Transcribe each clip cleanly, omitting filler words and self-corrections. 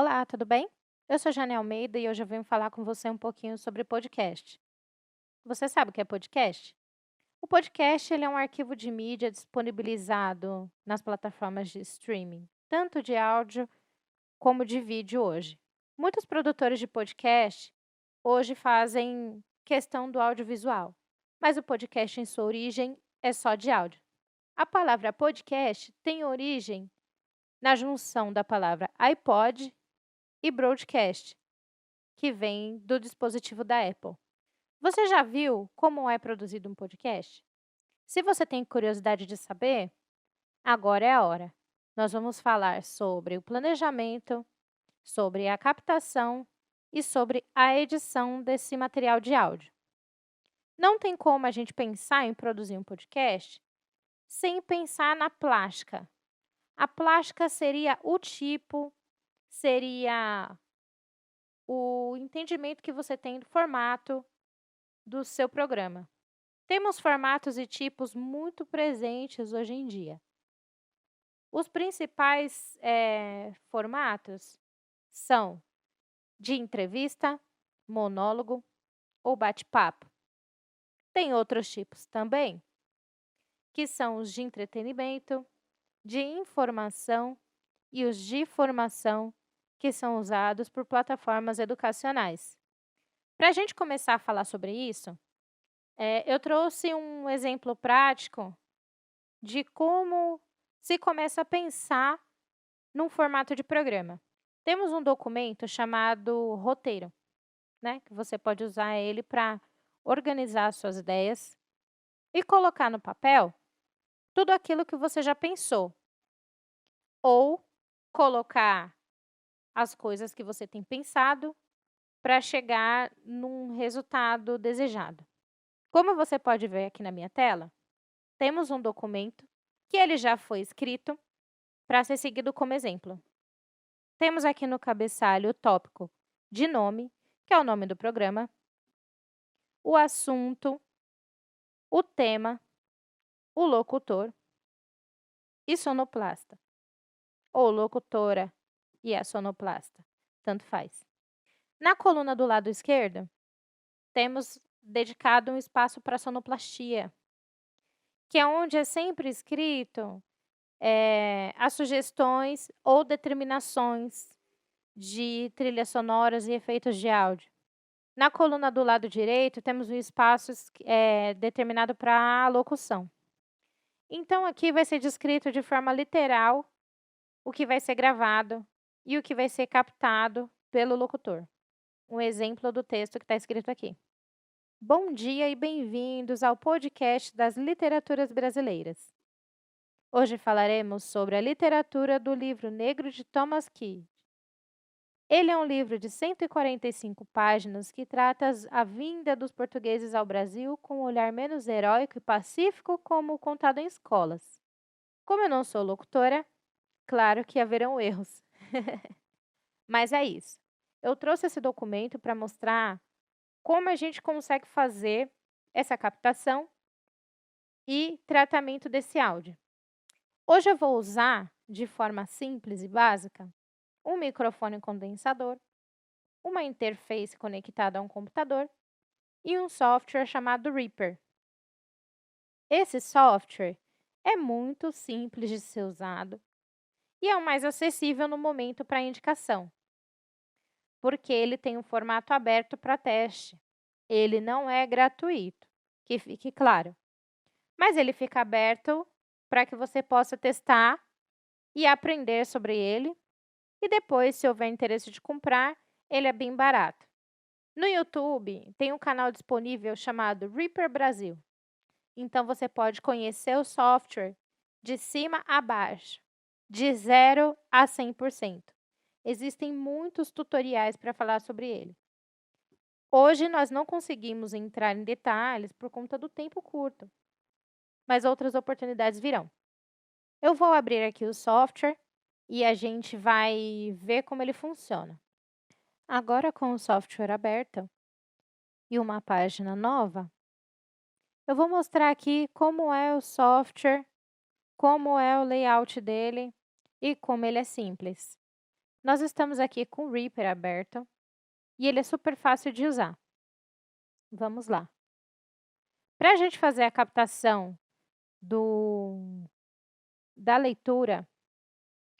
Olá, tudo bem? Eu sou Jane Almeida e hoje eu venho falar com você um pouquinho sobre podcast. Você sabe o que é podcast? O podcast ele é um arquivo de mídia disponibilizado nas plataformas de streaming, tanto de áudio como de vídeo hoje. Muitos produtores de podcast hoje fazem questão do audiovisual, mas o podcast em sua origem é só de áudio. A palavra podcast tem origem na junção da palavra iPod e broadcast, que vem do dispositivo da Apple. Você já viu como é produzido um podcast? Se você tem curiosidade de saber, agora é a hora. Nós vamos falar sobre o planejamento, sobre a captação e sobre a edição desse material de áudio. Não tem como a gente pensar em produzir um podcast sem pensar na plástica. A plástica seria o tipo, seria o entendimento que você tem do formato do seu programa. Temos formatos e tipos muito presentes hoje em dia. Os principais formatos são de entrevista, monólogo ou bate-papo. Tem outros tipos também, que são os de entretenimento, de informação e os de formação, que são usados por plataformas educacionais. Para a gente começar a falar sobre isso, eu trouxe um exemplo prático de como se começa a pensar num formato de programa. Temos um documento chamado roteiro, né, que você pode usar ele para organizar suas ideias e colocar no papel tudo aquilo que você já pensou, ou colocar as coisas que você tem pensado para chegar num resultado desejado. Como você pode ver aqui na minha tela, temos um documento que ele já foi escrito para ser seguido como exemplo. Temos aqui no cabeçalho o tópico de nome, que é o nome do programa, o assunto, o tema, o locutor e sonoplasta, ou locutora e a sonoplasta, tanto faz. Na coluna do lado esquerdo, temos dedicado um espaço para sonoplastia, que é onde é sempre escrito as sugestões ou determinações de trilhas sonoras e efeitos de áudio. Na coluna do lado direito, temos um espaço determinado para a locução. Então, aqui vai ser descrito de forma literal o que vai ser gravado e o que vai ser captado pelo locutor. Um exemplo do texto que está escrito aqui. Bom dia e bem-vindos ao podcast das literaturas brasileiras. Hoje falaremos sobre a literatura do livro negro de Thomas Keats. Ele é um livro de 145 páginas que trata a vinda dos portugueses ao Brasil com um olhar menos heróico e pacífico como contado em escolas. Como eu não sou locutora, claro que haverão erros. Mas é isso. Eu trouxe esse documento para mostrar como a gente consegue fazer essa captação e tratamento desse áudio. Hoje eu vou usar, de forma simples e básica, um microfone condensador, uma interface conectada a um computador e um software chamado Reaper. Esse software é muito simples de ser usado e é o mais acessível no momento para indicação, porque ele tem um formato aberto para teste. Ele não é gratuito, que fique claro, mas ele fica aberto para que você possa testar e aprender sobre ele e depois, se houver interesse de comprar, ele é bem barato. No YouTube, tem um canal disponível chamado Reaper Brasil. Então, você pode conhecer o software de cima a baixo, de 0 a 100%. Existem muitos tutoriais para falar sobre ele. Hoje, nós não conseguimos entrar em detalhes por conta do tempo curto, mas outras oportunidades virão. Eu vou abrir aqui o software e a gente vai ver como ele funciona. Agora, com o software aberto e uma página nova, eu vou mostrar aqui como é o software, como é o layout dele e como ele é simples. Nós estamos aqui com o Reaper aberto e ele é super fácil de usar. Vamos lá. Para a gente fazer a captação da leitura,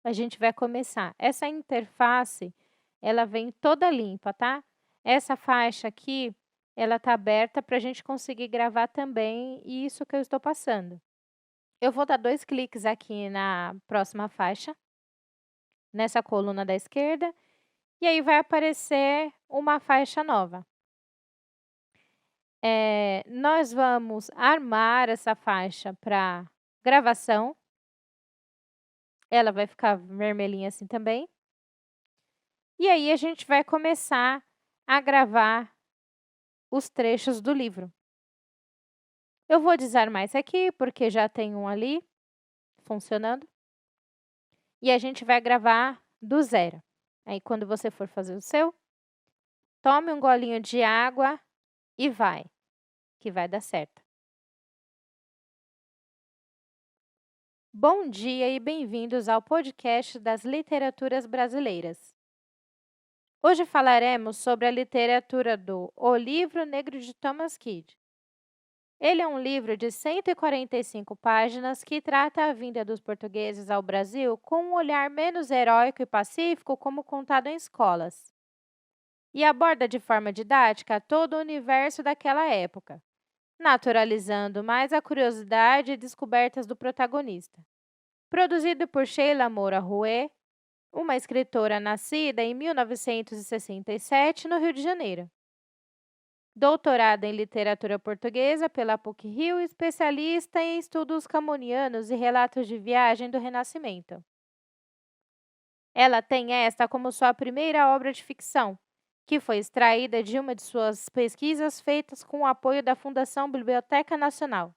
a gente vai começar. Essa interface, ela vem toda limpa, tá? Essa faixa aqui, ela está aberta para a gente conseguir gravar também isso que eu estou passando. Eu vou dar 2 cliques aqui na próxima faixa, nessa coluna da esquerda, e aí vai aparecer uma faixa nova. Nós vamos armar essa faixa para gravação. Ela vai ficar vermelhinha assim também. E aí, a gente vai começar a gravar os trechos do livro. Eu vou desarmar esse aqui, porque já tem um ali funcionando. E a gente vai gravar do zero. Aí, quando você for fazer o seu, tome um golinho de água e vai, que vai dar certo. Bom dia e bem-vindos ao podcast das literaturas brasileiras. Hoje falaremos sobre a literatura do O Livro Negro de Thomas Kidd. Ele é um livro de 145 páginas que trata a vinda dos portugueses ao Brasil com um olhar menos heróico e pacífico, como contado em escolas. E aborda de forma didática todo o universo daquela época, naturalizando mais a curiosidade e descobertas do protagonista. Produzido por Sheila Moura Rouet, uma escritora nascida em 1967 no Rio de Janeiro. Doutorada em literatura portuguesa pela PUC-Rio, especialista em estudos camonianos e relatos de viagem do Renascimento. Ela tem esta como sua primeira obra de ficção, que foi extraída de uma de suas pesquisas feitas com o apoio da Fundação Biblioteca Nacional,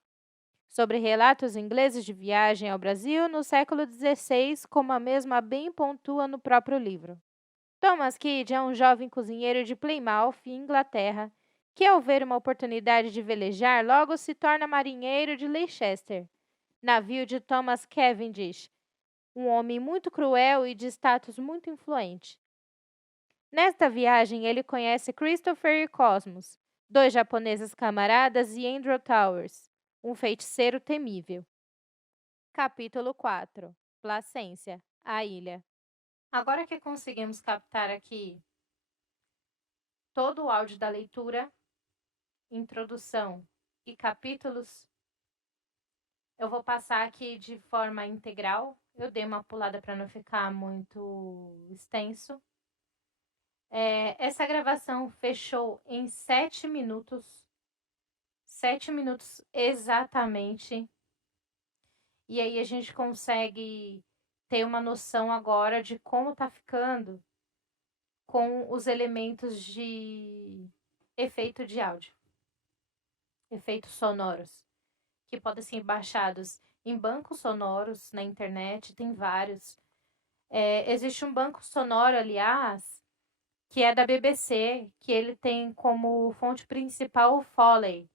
sobre relatos ingleses de viagem ao Brasil no século XVI, como a mesma bem pontua no próprio livro. Thomas Kidd é um jovem cozinheiro de Plymouth, Inglaterra, que, ao ver uma oportunidade de velejar, logo se torna marinheiro de Leicester, navio de Thomas Cavendish, um homem muito cruel e de status muito influente. Nesta viagem, ele conhece Christopher e Cosmos, 2 japoneses camaradas, e Andrew Towers, um feiticeiro temível. Capítulo 4. Placência, a ilha. Agora que conseguimos captar aqui todo o áudio da leitura, introdução e capítulos, eu vou passar aqui de forma integral. Eu dei uma pulada para não ficar muito extenso. Essa gravação fechou em 7 minutos. 7 minutos exatamente. E aí a gente consegue ter uma noção agora de como tá ficando com os elementos de efeito de áudio, efeitos sonoros, que podem ser baixados em bancos sonoros na internet, tem vários. Existe um banco sonoro, aliás, que é da BBC, que ele tem como fonte principal o Foley.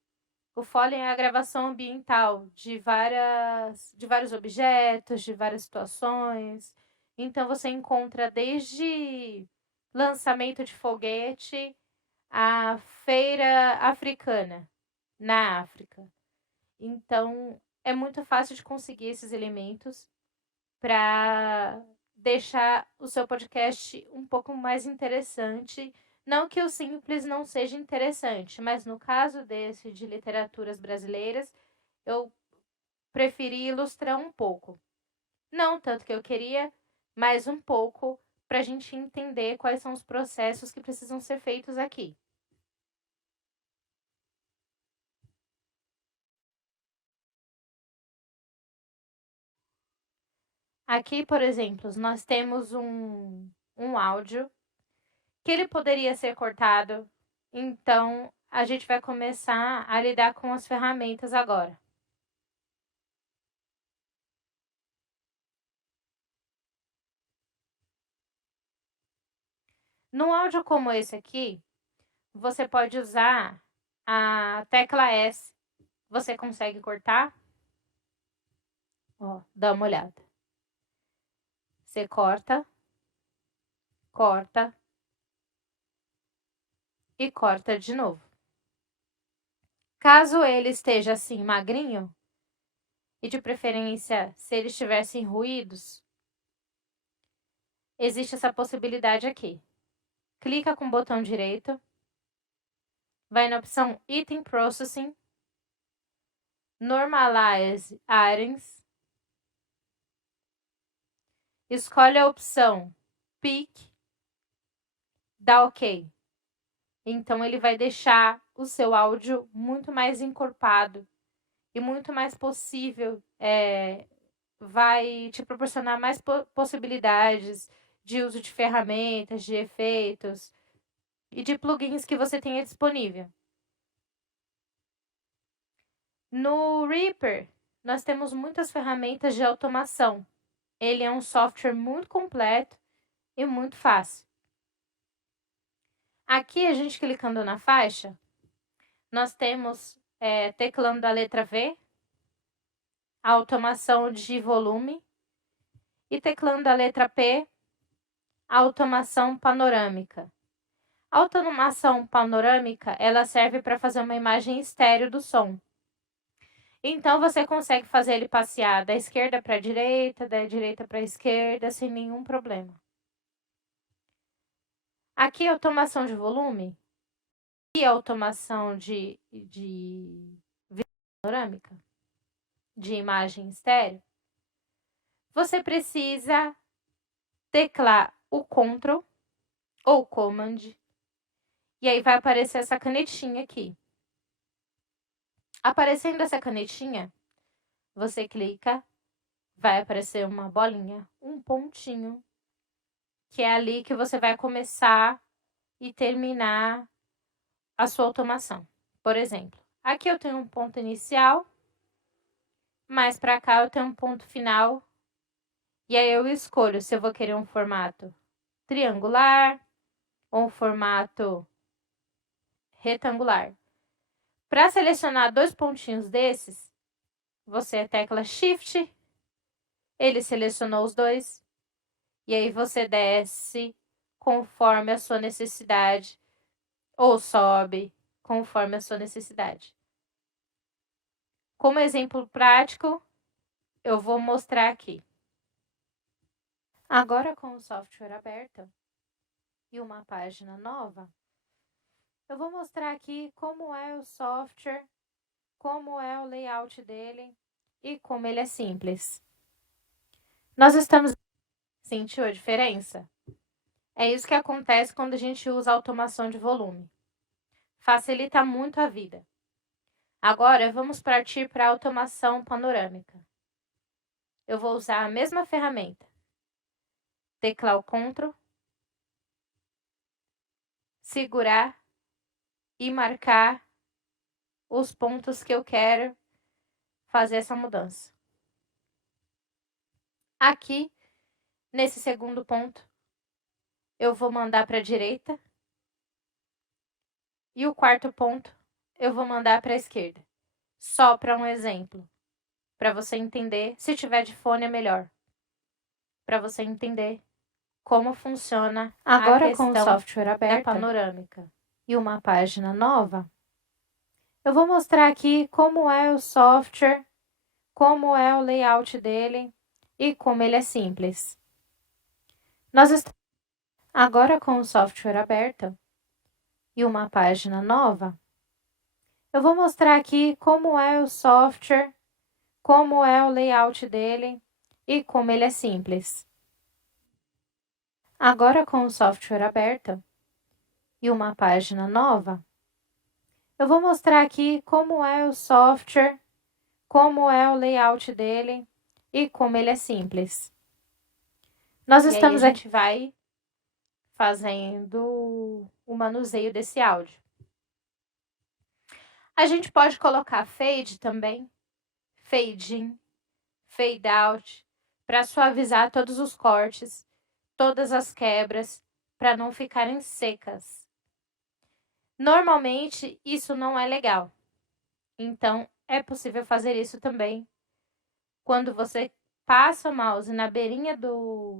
O Foley é a gravação ambiental de vários objetos, de várias situações. Então, você encontra desde lançamento de foguete à feira africana, na África. Então, é muito fácil de conseguir esses elementos para deixar o seu podcast um pouco mais interessante. Não que o simples não seja interessante, mas no caso desse de literaturas brasileiras, eu preferi ilustrar um pouco. Não tanto que eu queria, mas um pouco para a gente entender quais são os processos que precisam ser feitos aqui. Aqui, por exemplo, nós temos um áudio que ele poderia ser cortado. Então, a gente vai começar a lidar com as ferramentas agora. Num áudio como esse aqui, você pode usar a tecla S. Você consegue cortar? Ó, dá uma olhada. Você corta. corta e corta de novo. Caso ele esteja assim magrinho, e de preferência se eles tivessem ruídos, existe essa possibilidade aqui. Clica com o botão direito, vai na opção Item Processing, Normalize Items, escolhe a opção Peak, dá OK. Então, ele vai deixar o seu áudio muito mais encorpado e muito mais possível, vai te proporcionar mais possibilidades de uso de ferramentas, de efeitos e de plugins que você tenha disponível. No Reaper, nós temos muitas ferramentas de automação. Ele é um software muito completo e muito fácil. Aqui, a gente clicando na faixa, nós temos, teclando a letra V, a automação de volume, e teclando a letra P, a automação panorâmica. A automação panorâmica, ela serve para fazer uma imagem estéreo do som. Então, você consegue fazer ele passear da esquerda para a direita, da direita para a esquerda, sem nenhum problema. Aqui, automação de volume e automação de panorâmica, de imagem estéreo, você precisa teclar o Ctrl ou Command, e aí vai aparecer essa canetinha aqui. Aparecendo essa canetinha, você clica, vai aparecer uma bolinha, um pontinho, que é ali que você vai começar e terminar a sua automação. Por exemplo, aqui eu tenho um ponto inicial, mais para cá eu tenho um ponto final, e aí eu escolho se eu vou querer um formato triangular ou um formato retangular. Para selecionar dois pontinhos desses, você tecla Shift, ele selecionou os dois, e aí você desce conforme a sua necessidade, ou sobe conforme a sua necessidade. Como exemplo prático, eu vou mostrar aqui. Agora, com o software aberto e uma página nova, eu vou mostrar aqui como é o software, como é o layout dele e como ele é simples. Nós estamos... Sentiu a diferença? É isso que acontece quando a gente usa automação de volume. Facilita muito a vida. Agora, vamos partir para a automação panorâmica. Eu vou usar a mesma ferramenta. Teclar o Ctrl, segurar e marcar os pontos que eu quero fazer essa mudança. Aqui, nesse segundo ponto, eu vou mandar para a direita. E o quarto ponto, eu vou mandar para a esquerda. Só para um exemplo, para você entender. Se tiver de fone é melhor, para você entender como funciona agora a questão com o software aberto da panorâmica e uma página nova. Eu vou mostrar aqui como é o software, como é o layout dele e como ele é simples. Nós estamos agora com o software aberto e uma página nova. Eu vou mostrar aqui como é o software, como é o layout dele e como ele é simples. Agora com o software aberto e uma página nova, eu vou mostrar aqui como é o software, como é o layout dele e como ele é simples. Nós estamos aqui, a gente vai fazendo o manuseio desse áudio. A gente pode colocar fade também, fade in, fade out, para suavizar todos os cortes, todas as quebras, para não ficarem secas. Normalmente, isso não é legal. Então, é possível fazer isso também quando você passa o mouse na beirinha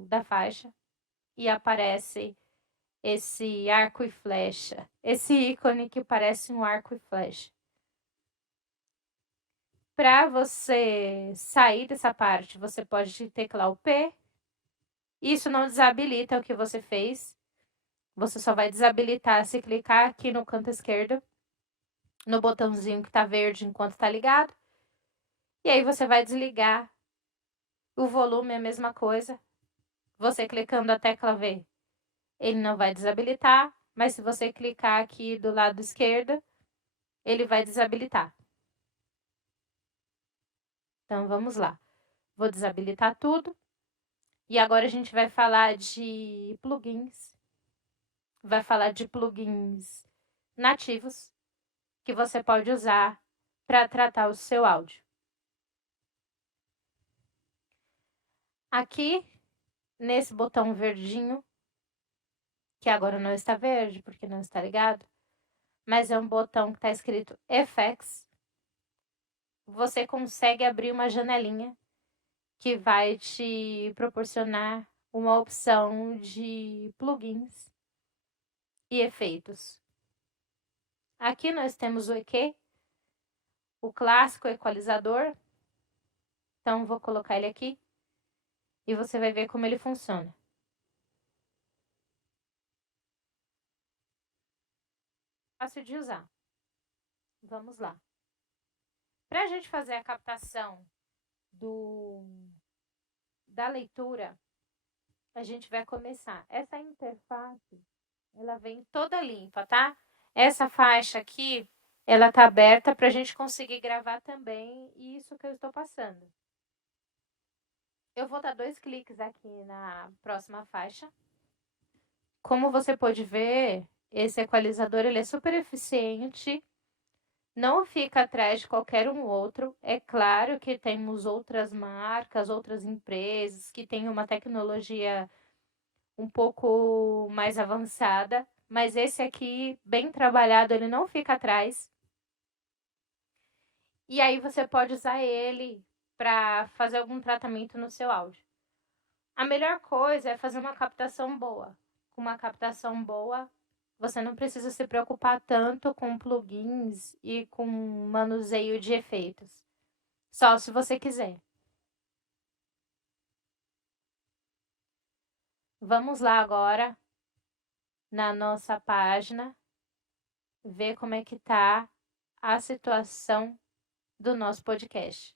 da faixa e aparece esse arco e flecha, esse ícone que parece um arco e flecha. Para você sair dessa parte, você pode teclar o P. Isso não desabilita o que você fez. Você só vai desabilitar se clicar aqui no canto esquerdo, no botãozinho que está verde enquanto está ligado. E aí você vai desligar. O volume é a mesma coisa. Você clicando a tecla V, ele não vai desabilitar. Mas se você clicar aqui do lado esquerdo, ele vai desabilitar. Então, vamos lá. Vou desabilitar tudo. E agora a gente vai falar de plugins. Vai falar de plugins nativos que você pode usar para tratar o seu áudio. Aqui, nesse botão verdinho, que agora não está verde porque não está ligado, mas é um botão que está escrito Effects, você consegue abrir uma janelinha que vai te proporcionar uma opção de plugins e efeitos. Aqui nós temos o EQ, o clássico equalizador. Então, vou colocar ele aqui e você vai ver como ele funciona. Fácil de usar. Vamos lá. Para a gente fazer a captação da leitura, a gente vai começar. Essa interface, ela vem toda limpa, tá? Essa faixa aqui, ela tá aberta para a gente conseguir gravar também isso que eu estou passando. Eu vou dar 2 cliques aqui na próxima faixa. Como você pode ver, esse equalizador ele é super eficiente, não fica atrás de qualquer um outro. É claro que temos outras marcas, outras empresas que têm uma tecnologia um pouco mais avançada, mas esse aqui, bem trabalhado, ele não fica atrás. E aí você pode usar ele para fazer algum tratamento no seu áudio. A melhor coisa é fazer uma captação boa. Com uma captação boa, você não precisa se preocupar tanto com plugins e com manuseio de efeitos. Só se você quiser. Vamos lá agora na nossa página, ver como é que tá a situação do nosso podcast.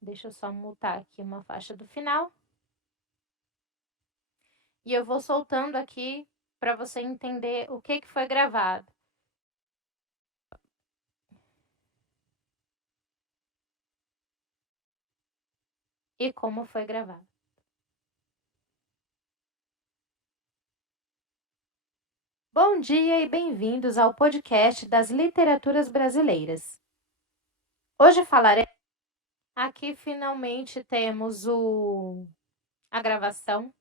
Deixa eu só mutar aqui uma faixa do final. E eu vou soltando aqui para você entender o que foi gravado. E como foi gravado. Bom dia e bem-vindos ao podcast das literaturas brasileiras. Hoje falarei... Aqui finalmente temos a gravação,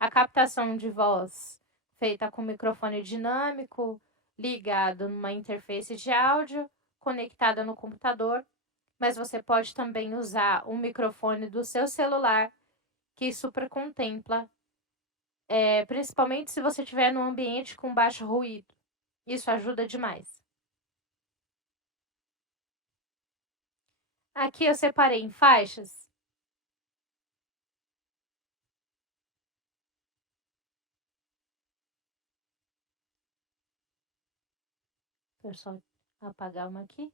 a captação de voz feita com microfone dinâmico, ligado numa interface de áudio, conectada no computador, mas você pode também usar o microfone do seu celular, que super contempla, principalmente se você estiver num ambiente com baixo ruído. Isso ajuda demais. Aqui eu separei em faixas. Deixa eu só apagar uma aqui.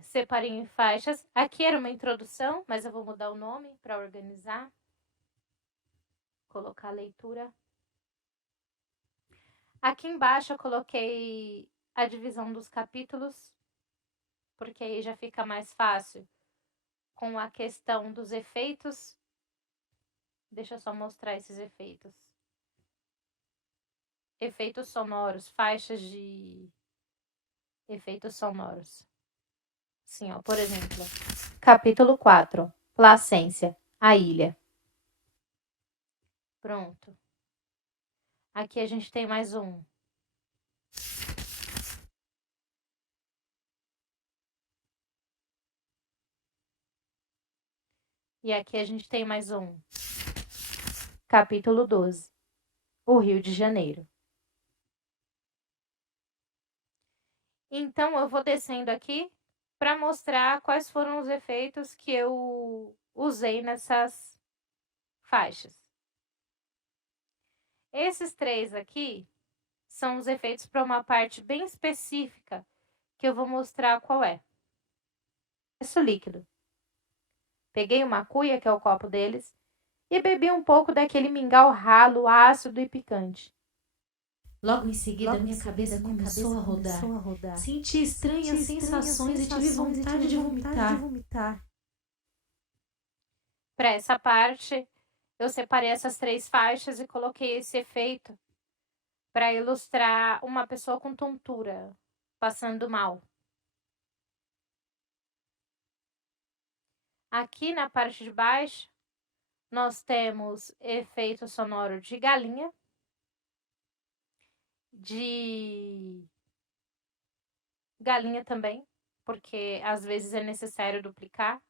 Separei em faixas. Aqui era uma introdução, mas eu vou mudar o nome para organizar. Colocar a leitura. Aqui embaixo eu coloquei a divisão dos capítulos, porque aí já fica mais fácil com a questão dos efeitos. Deixa eu só mostrar esses efeitos. Efeitos sonoros, faixas de efeitos sonoros. Sim, ó, por exemplo, capítulo 4, Placência, a ilha. Pronto. Aqui a gente tem mais um. E aqui a gente tem mais um. Capítulo 12. O Rio de Janeiro. Então, eu vou descendo aqui para mostrar quais foram os efeitos que eu usei nessas faixas. Esses 3 aqui são os efeitos para uma parte bem específica, que eu vou mostrar qual é. Isso líquido. Peguei uma cuia, que é o copo deles, e bebi um pouco daquele mingau ralo, ácido e picante. Logo em seguida, minha cabeça começou a rodar. Senti estranhas sensações e tive vontade de vomitar. Para essa parte, eu separei essas 3 faixas e coloquei esse efeito para ilustrar uma pessoa com tontura, passando mal. Aqui na parte de baixo, nós temos efeito sonoro de galinha, de galinha também, porque às vezes é necessário duplicar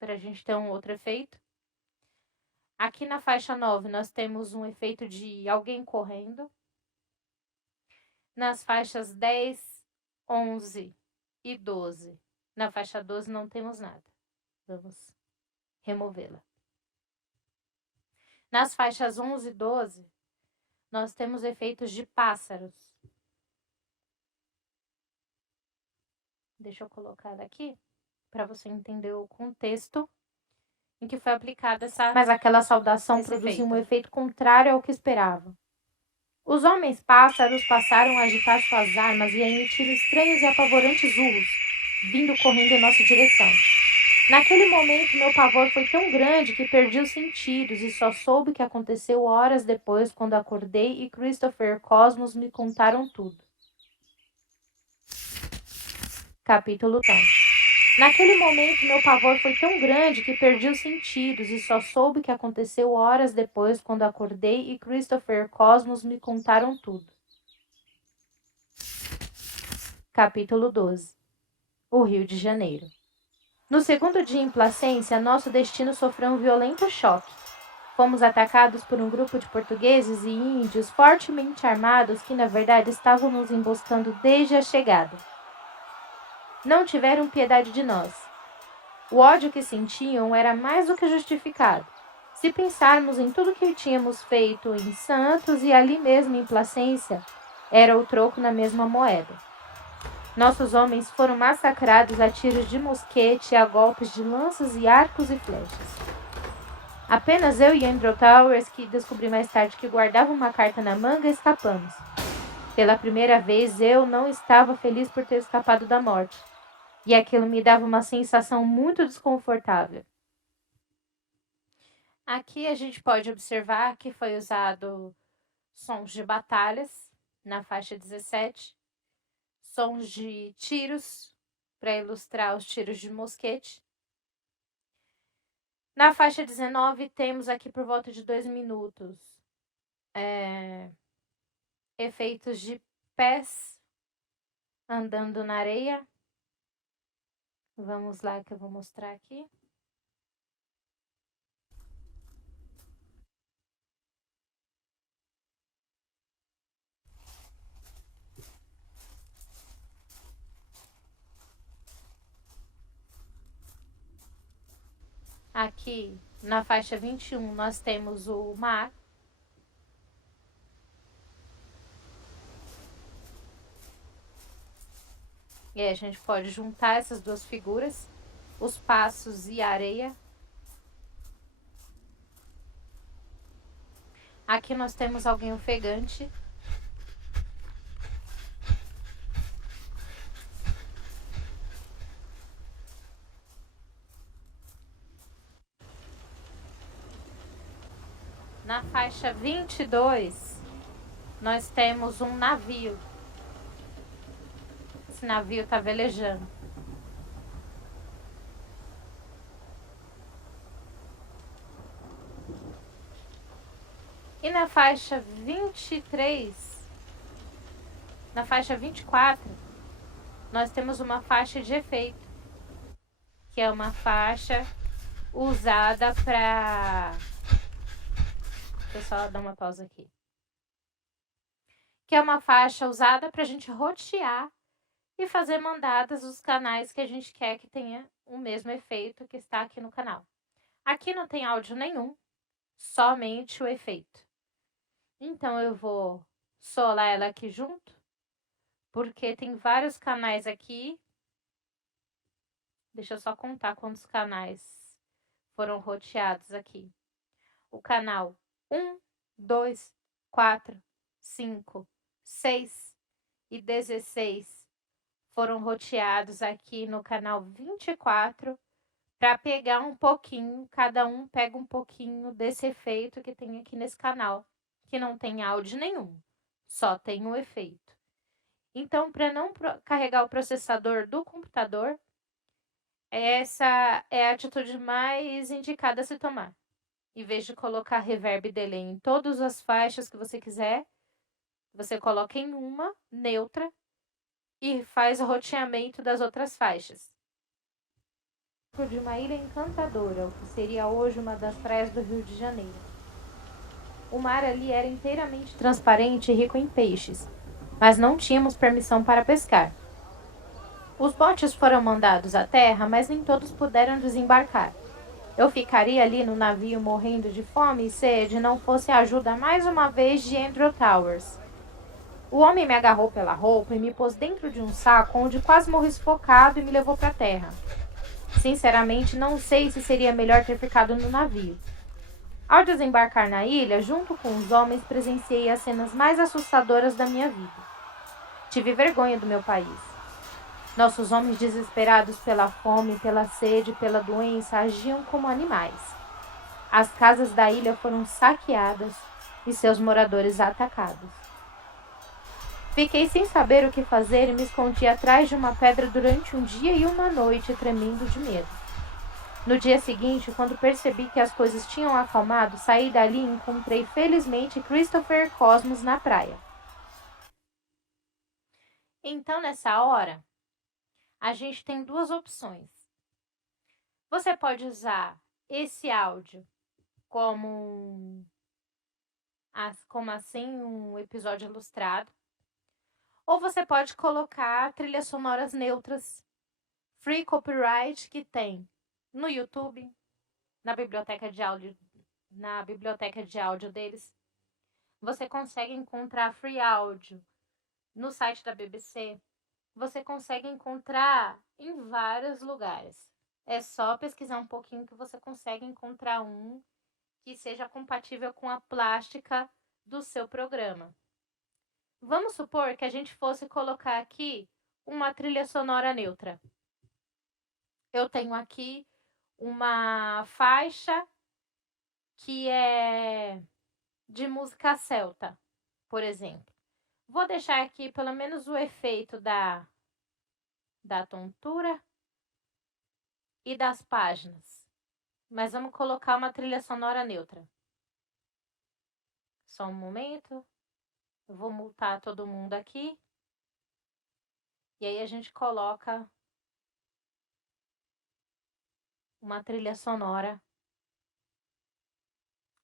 para a gente ter um outro efeito. Aqui na faixa 9, nós temos um efeito de alguém correndo. Nas faixas 10, 11 e 12. Na faixa 12 não temos nada. Vamos removê-la. Nas faixas 11 e 12, nós temos efeitos de pássaros. Deixa eu colocar aqui para você entender o contexto em que foi aplicada essa... Mas aquela saudação produziu um efeito contrário ao que esperava. Os homens pássaros passaram a agitar suas armas e a emitir estranhos e apavorantes urros, vindo correndo em nossa direção. Naquele momento, meu pavor foi tão grande que perdi os sentidos e só soube o que aconteceu horas depois, quando acordei e Christopher e Cosmos me contaram tudo. Capítulo 10. Naquele momento, meu pavor foi tão grande que perdi os sentidos e só soube o que aconteceu horas depois, quando acordei e Christopher e Cosmos me contaram tudo. Capítulo 12. O Rio de Janeiro. No segundo dia em Placência, nosso destino sofreu um violento choque. Fomos atacados por um grupo de portugueses e índios fortemente armados que, na verdade, estavam nos emboscando desde a chegada. Não tiveram piedade de nós. O ódio que sentiam era mais do que justificado, se pensarmos em tudo que tínhamos feito em Santos e ali mesmo em Placência, era o troco na mesma moeda. Nossos homens foram massacrados a tiros de mosquete, a golpes de lanças e arcos e flechas. Apenas eu e Andrew Towers, que descobri mais tarde que guardava uma carta na manga, escapamos. Pela primeira vez, eu não estava feliz por ter escapado da morte. E aquilo me dava uma sensação muito desconfortável. Aqui a gente pode observar que foi usado sons de batalhas na faixa 17, sons de tiros para ilustrar os tiros de mosquete. Na faixa 19 temos aqui por volta de 2 minutos efeitos de pés andando na areia. Vamos lá que eu vou mostrar aqui. Aqui na faixa 21 nós temos o mar. E aí a gente pode juntar essas duas figuras, os passos e a areia. Aqui nós temos alguém ofegante. Na faixa 22, nós temos um navio. Esse navio está velejando. E na faixa 23, na faixa 24, nós temos uma faixa de efeito, que é uma faixa usada para Deixa eu só dar uma pausa aqui. Que é uma faixa usada para a gente rotear e fazer mandadas os canais que a gente quer que tenha o mesmo efeito que está aqui no canal. Aqui não tem áudio nenhum, somente o efeito. Então eu vou solar ela aqui junto, porque tem vários canais aqui. Deixa eu só contar quantos canais foram roteados aqui. O canal 1, 2, 4, 5, 6 e 16 foram roteados aqui no canal 24 para pegar um pouquinho, cada um pega um pouquinho desse efeito que tem aqui nesse canal, que não tem áudio nenhum, só tem o efeito. Então, para não carregar o processador do computador, essa é a atitude mais indicada a se tomar. Em vez de colocar reverb e delay em todas as faixas que você quiser, você coloca em uma, neutra, e faz o roteamento das outras faixas. De uma ilha encantadora, o que seria hoje uma das praias do Rio de Janeiro. O mar ali era inteiramente transparente e rico em peixes, mas não tínhamos permissão para pescar. Os botes foram mandados à terra, mas nem todos puderam desembarcar. Eu ficaria ali no navio morrendo de fome e sede, não fosse a ajuda mais uma vez de Andrew Towers. O homem me agarrou pela roupa e me pôs dentro de um saco onde quase morri sufocado e me levou para a terra. Sinceramente, não sei se seria melhor ter ficado no navio. Ao desembarcar na ilha, junto com os homens, presenciei as cenas mais assustadoras da minha vida. Tive vergonha do meu país. Nossos homens, desesperados pela fome, pela sede e pela doença, agiam como animais. As casas da ilha foram saqueadas e seus moradores atacados. Fiquei sem saber o que fazer e me escondi atrás de uma pedra durante um dia e uma noite, tremendo de medo. No dia seguinte, quando percebi que as coisas tinham acalmado, saí dali e encontrei felizmente Christopher Cosmos na praia. Então, nessa hora, a gente tem duas opções. Você pode usar esse áudio como assim um episódio ilustrado, ou você pode colocar trilhas sonoras neutras, free copyright, que tem no YouTube, na biblioteca de áudio deles. Você consegue encontrar free áudio no site da BBC. Você consegue encontrar em vários lugares. É só pesquisar um pouquinho que você consegue encontrar um que seja compatível com a plástica do seu programa. Vamos supor que a gente fosse colocar aqui uma trilha sonora neutra. Eu tenho aqui uma faixa que é de música celta, por exemplo. Vou deixar aqui pelo menos o efeito da tontura e das páginas. Mas vamos colocar uma trilha sonora neutra. Só um momento. Eu vou multar todo mundo aqui. E aí a gente coloca uma trilha sonora.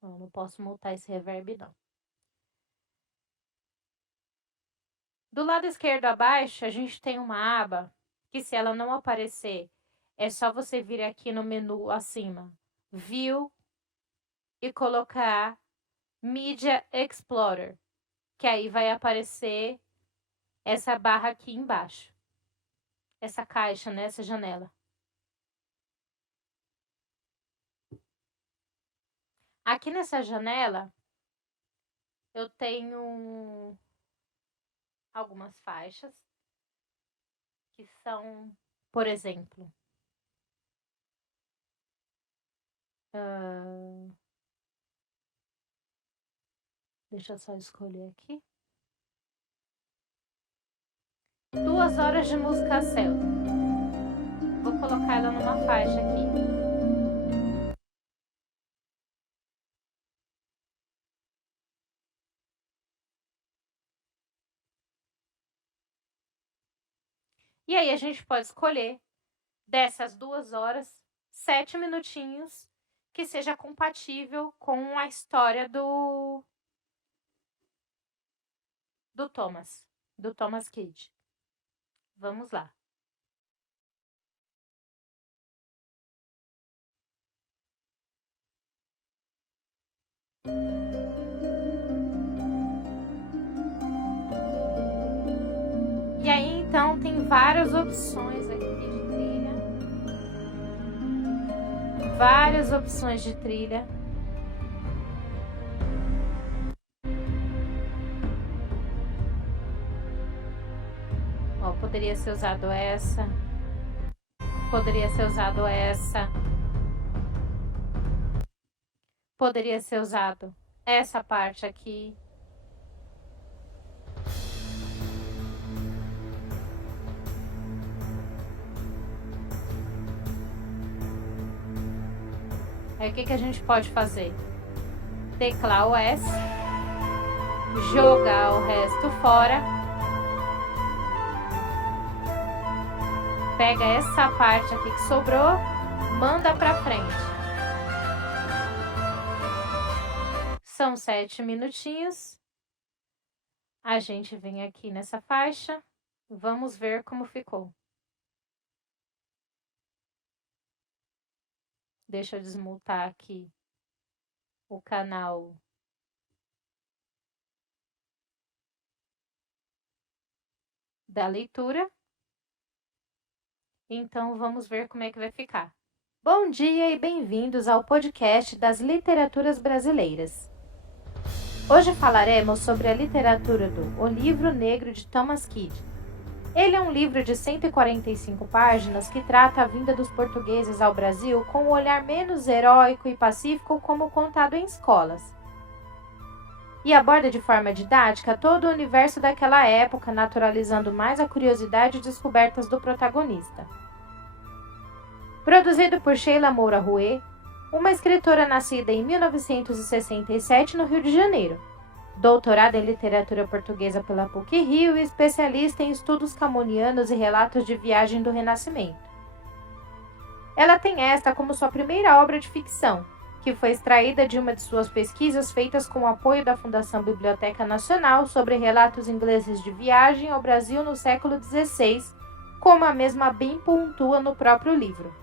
Eu não posso multar esse reverb, não. Do lado esquerdo abaixo, a gente tem uma aba que, se ela não aparecer, é só você vir aqui no menu acima, View, e colocar Media Explorer, que aí vai aparecer essa barra aqui embaixo. Essa caixa, né? Essa janela. Aqui nessa janela, eu tenho algumas faixas que são, por exemplo, deixa eu só escolher aqui. 2 horas de música celta. Vou colocar ela numa faixa aqui. E aí a gente pode escolher dessas 2 horas, 7 minutinhos que seja compatível com a história do Thomas Kidd. Vamos lá. E aí, então, tem várias opções aqui de trilha. Várias opções de trilha. Ó, poderia ser usado essa. Poderia ser usado essa. Poderia ser usado essa parte aqui. Aí o que a gente pode fazer? Teclar o S, jogar o resto fora, pega essa parte aqui que sobrou, manda pra frente. São 7 minutinhos. A gente vem aqui nessa faixa, vamos ver como ficou. Deixa eu desmutar aqui o canal da leitura. Então, vamos ver como é que vai ficar. Bom dia e bem-vindos ao podcast das literaturas brasileiras. Hoje falaremos sobre a literatura do O Livro Negro de Thomas Kidd. Ele é um livro de 145 páginas que trata a vinda dos portugueses ao Brasil com um olhar menos heróico e pacífico como contado em escolas. E aborda de forma didática todo o universo daquela época, naturalizando mais a curiosidade e descobertas do protagonista. Produzido por Sheila Moura Rouet, uma escritora nascida em 1967 no Rio de Janeiro, doutorada em literatura portuguesa pela PUC-Rio e especialista em estudos camonianos e relatos de viagem do Renascimento. Ela tem esta como sua primeira obra de ficção, que foi extraída de uma de suas pesquisas feitas com o apoio da Fundação Biblioteca Nacional sobre relatos ingleses de viagem ao Brasil no século XVI, como a mesma bem pontua no próprio livro.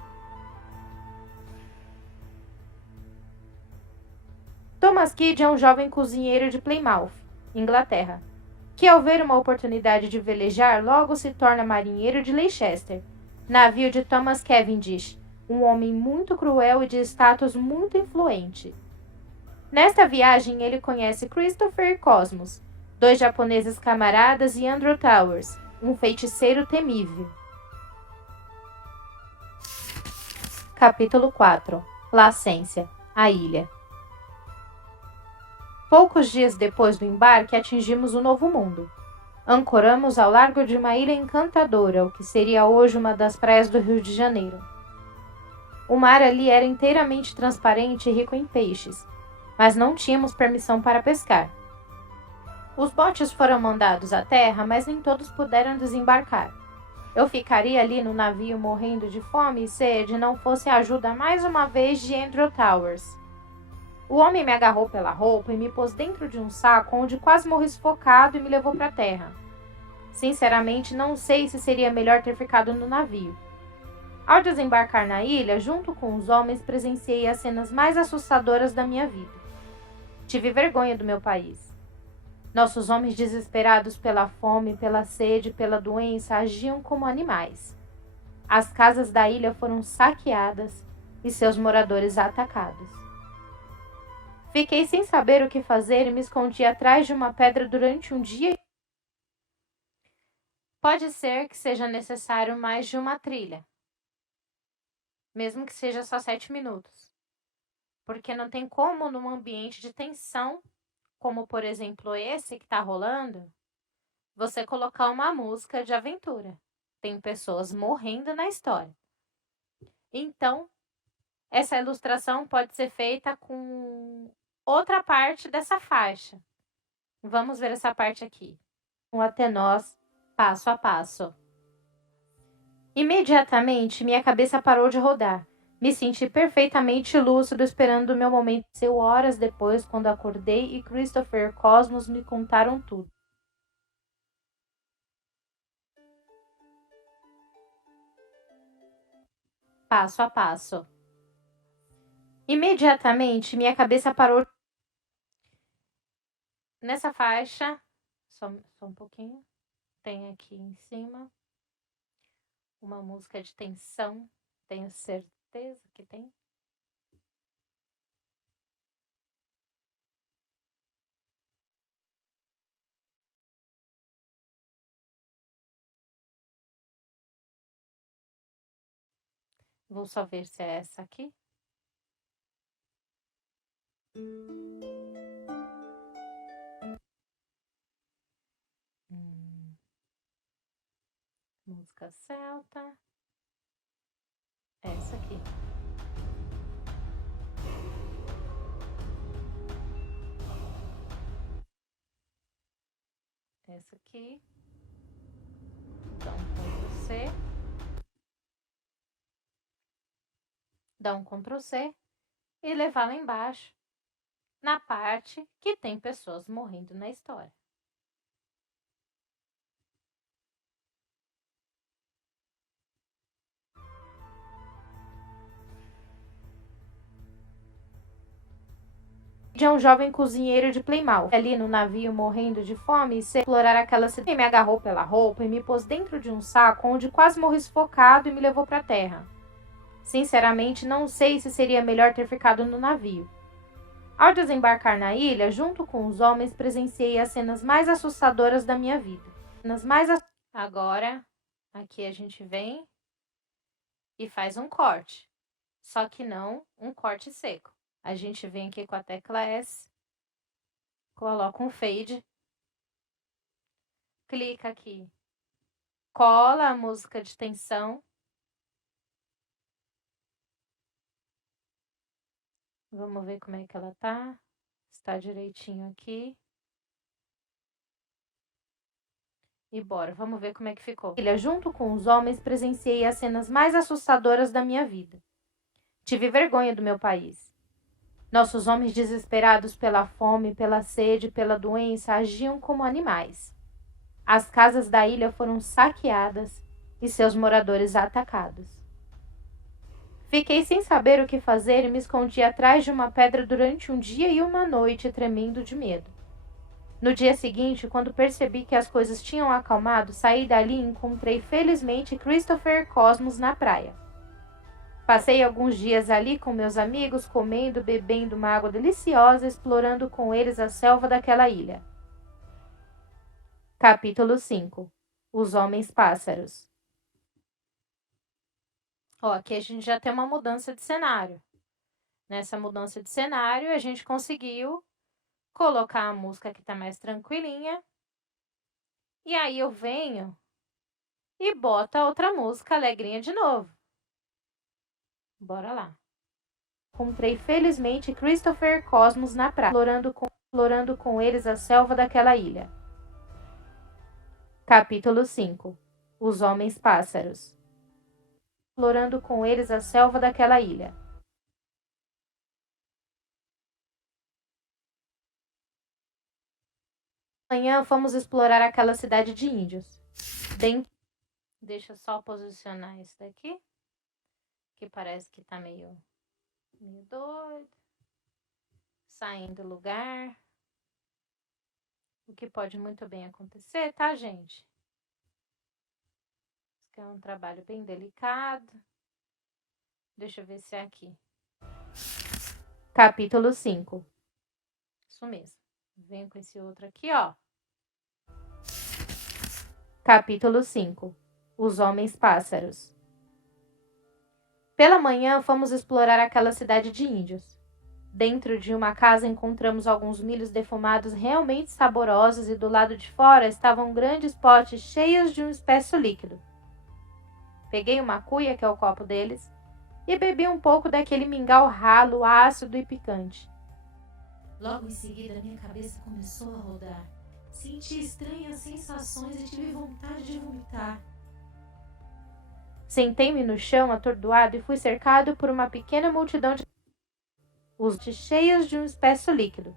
Thomas Kidd é um jovem cozinheiro de Plymouth, Inglaterra, que ao ver uma oportunidade de velejar logo se torna marinheiro de Leicester, navio de Thomas Cavendish, um homem muito cruel e de status muito influente. Nesta viagem ele conhece Christopher e Cosmos, dois japoneses camaradas, e Andrew Towers, um feiticeiro temível. Capítulo 4. Placência, a ilha. Poucos dias depois do embarque, atingimos o Novo Mundo. Ancoramos ao largo de uma ilha encantadora, o que seria hoje uma das praias do Rio de Janeiro. O mar ali era inteiramente transparente e rico em peixes, mas não tínhamos permissão para pescar. Os botes foram mandados à terra, mas nem todos puderam desembarcar. Eu ficaria ali no navio morrendo de fome e sede, não fosse a ajuda mais uma vez de Andrew Towers. O homem me agarrou pela roupa e me pôs dentro de um saco onde quase morri sufocado e me levou para a terra. Sinceramente, não sei se seria melhor ter ficado no navio. Ao desembarcar na ilha, junto com os homens, presenciei as cenas mais assustadoras da minha vida. Tive vergonha do meu país. Nossos homens, desesperados pela fome, pela sede, pela doença, agiam como animais. As casas da ilha foram saqueadas e seus moradores atacados. Fiquei sem saber o que fazer e me escondi atrás de uma pedra durante um dia. Pode ser que seja necessário mais de uma trilha, mesmo que seja só 7 minutos, porque não tem como num ambiente de tensão, como por exemplo esse que está rolando, você colocar uma música de aventura. Tem pessoas morrendo na história. Então, essa ilustração pode ser feita com outra parte dessa faixa. Vamos ver essa parte aqui. Até nós, passo a passo. Imediatamente, minha cabeça parou de rodar. Me senti perfeitamente lúcido esperando o meu momento. Seu horas depois, quando acordei e Christopher e Cosmos me contaram tudo. Passo a passo. Imediatamente, minha cabeça parou nessa faixa. Só um pouquinho. Tem aqui em cima uma música de tensão. Tenho certeza que tem. Vou só ver se é essa aqui. Música celta. Essa aqui. Essa aqui. Dá um Ctrl C. Dá um Ctrl C e levar lá embaixo, na parte que tem pessoas morrendo na história. De um jovem cozinheiro de Plymouth, ali no navio morrendo de fome, e explorar aquela cidade. Ele me agarrou pela roupa e me pôs dentro de um saco onde quase morri sufocado e me levou para a terra. Sinceramente, não sei se seria melhor ter ficado no navio. Ao desembarcar na ilha, junto com os homens, presenciei as cenas mais assustadoras da minha vida. Agora, aqui a gente vem e faz um corte, só que não um corte seco. A gente vem aqui com a tecla S, coloca um fade, clica aqui, cola a música de tensão. Vamos ver como é que ela tá. Está direitinho aqui. E bora, vamos ver como é que ficou. Junto com os homens, presenciei as cenas mais assustadoras da minha vida. Tive vergonha do meu país. Nossos homens, desesperados pela fome, pela sede, pela doença, agiam como animais. As casas da ilha foram saqueadas e seus moradores atacados. Fiquei sem saber o que fazer e me escondi atrás de uma pedra durante um dia e uma noite, tremendo de medo. No dia seguinte, quando percebi que as coisas tinham acalmado, saí dali e encontrei felizmente Christopher e Cosmos na praia. Passei alguns dias ali com meus amigos, comendo, bebendo uma água deliciosa, explorando com eles a selva daquela ilha. Capítulo 5. Os Homens Pássaros. Aqui a gente já tem uma mudança de cenário. Nessa mudança de cenário, a gente conseguiu colocar a música que tá mais tranquilinha. E aí eu venho e boto a outra música alegrinha de novo. Bora lá. Encontrei felizmente Christopher e Cosmos na praia, explorando com eles a selva daquela ilha. Capítulo 5. Os Homens Pássaros. Explorando com eles a selva daquela ilha. Amanhã fomos explorar aquela cidade de índios. Deixa eu só posicionar isso daqui, que parece que tá meio doido. Saindo do lugar. O que pode muito bem acontecer, tá, gente? Isso aqui é um trabalho bem delicado. Deixa eu ver se é aqui. Capítulo 5. Isso mesmo. Venho com esse outro aqui, ó. Capítulo 5. Os Homens Pássaros. Pela manhã, fomos explorar aquela cidade de índios. Dentro de uma casa encontramos alguns milhos defumados realmente saborosos e do lado de fora estavam grandes potes cheios de um espesso líquido. Peguei uma cuia, que é o copo deles, e bebi um pouco daquele mingau ralo, ácido e picante. Logo em seguida, minha cabeça começou a rodar. Senti estranhas sensações e tive vontade de vomitar. Sentei-me no chão, atordoado, e fui cercado por uma pequena multidão de os cheios de um espesso líquido.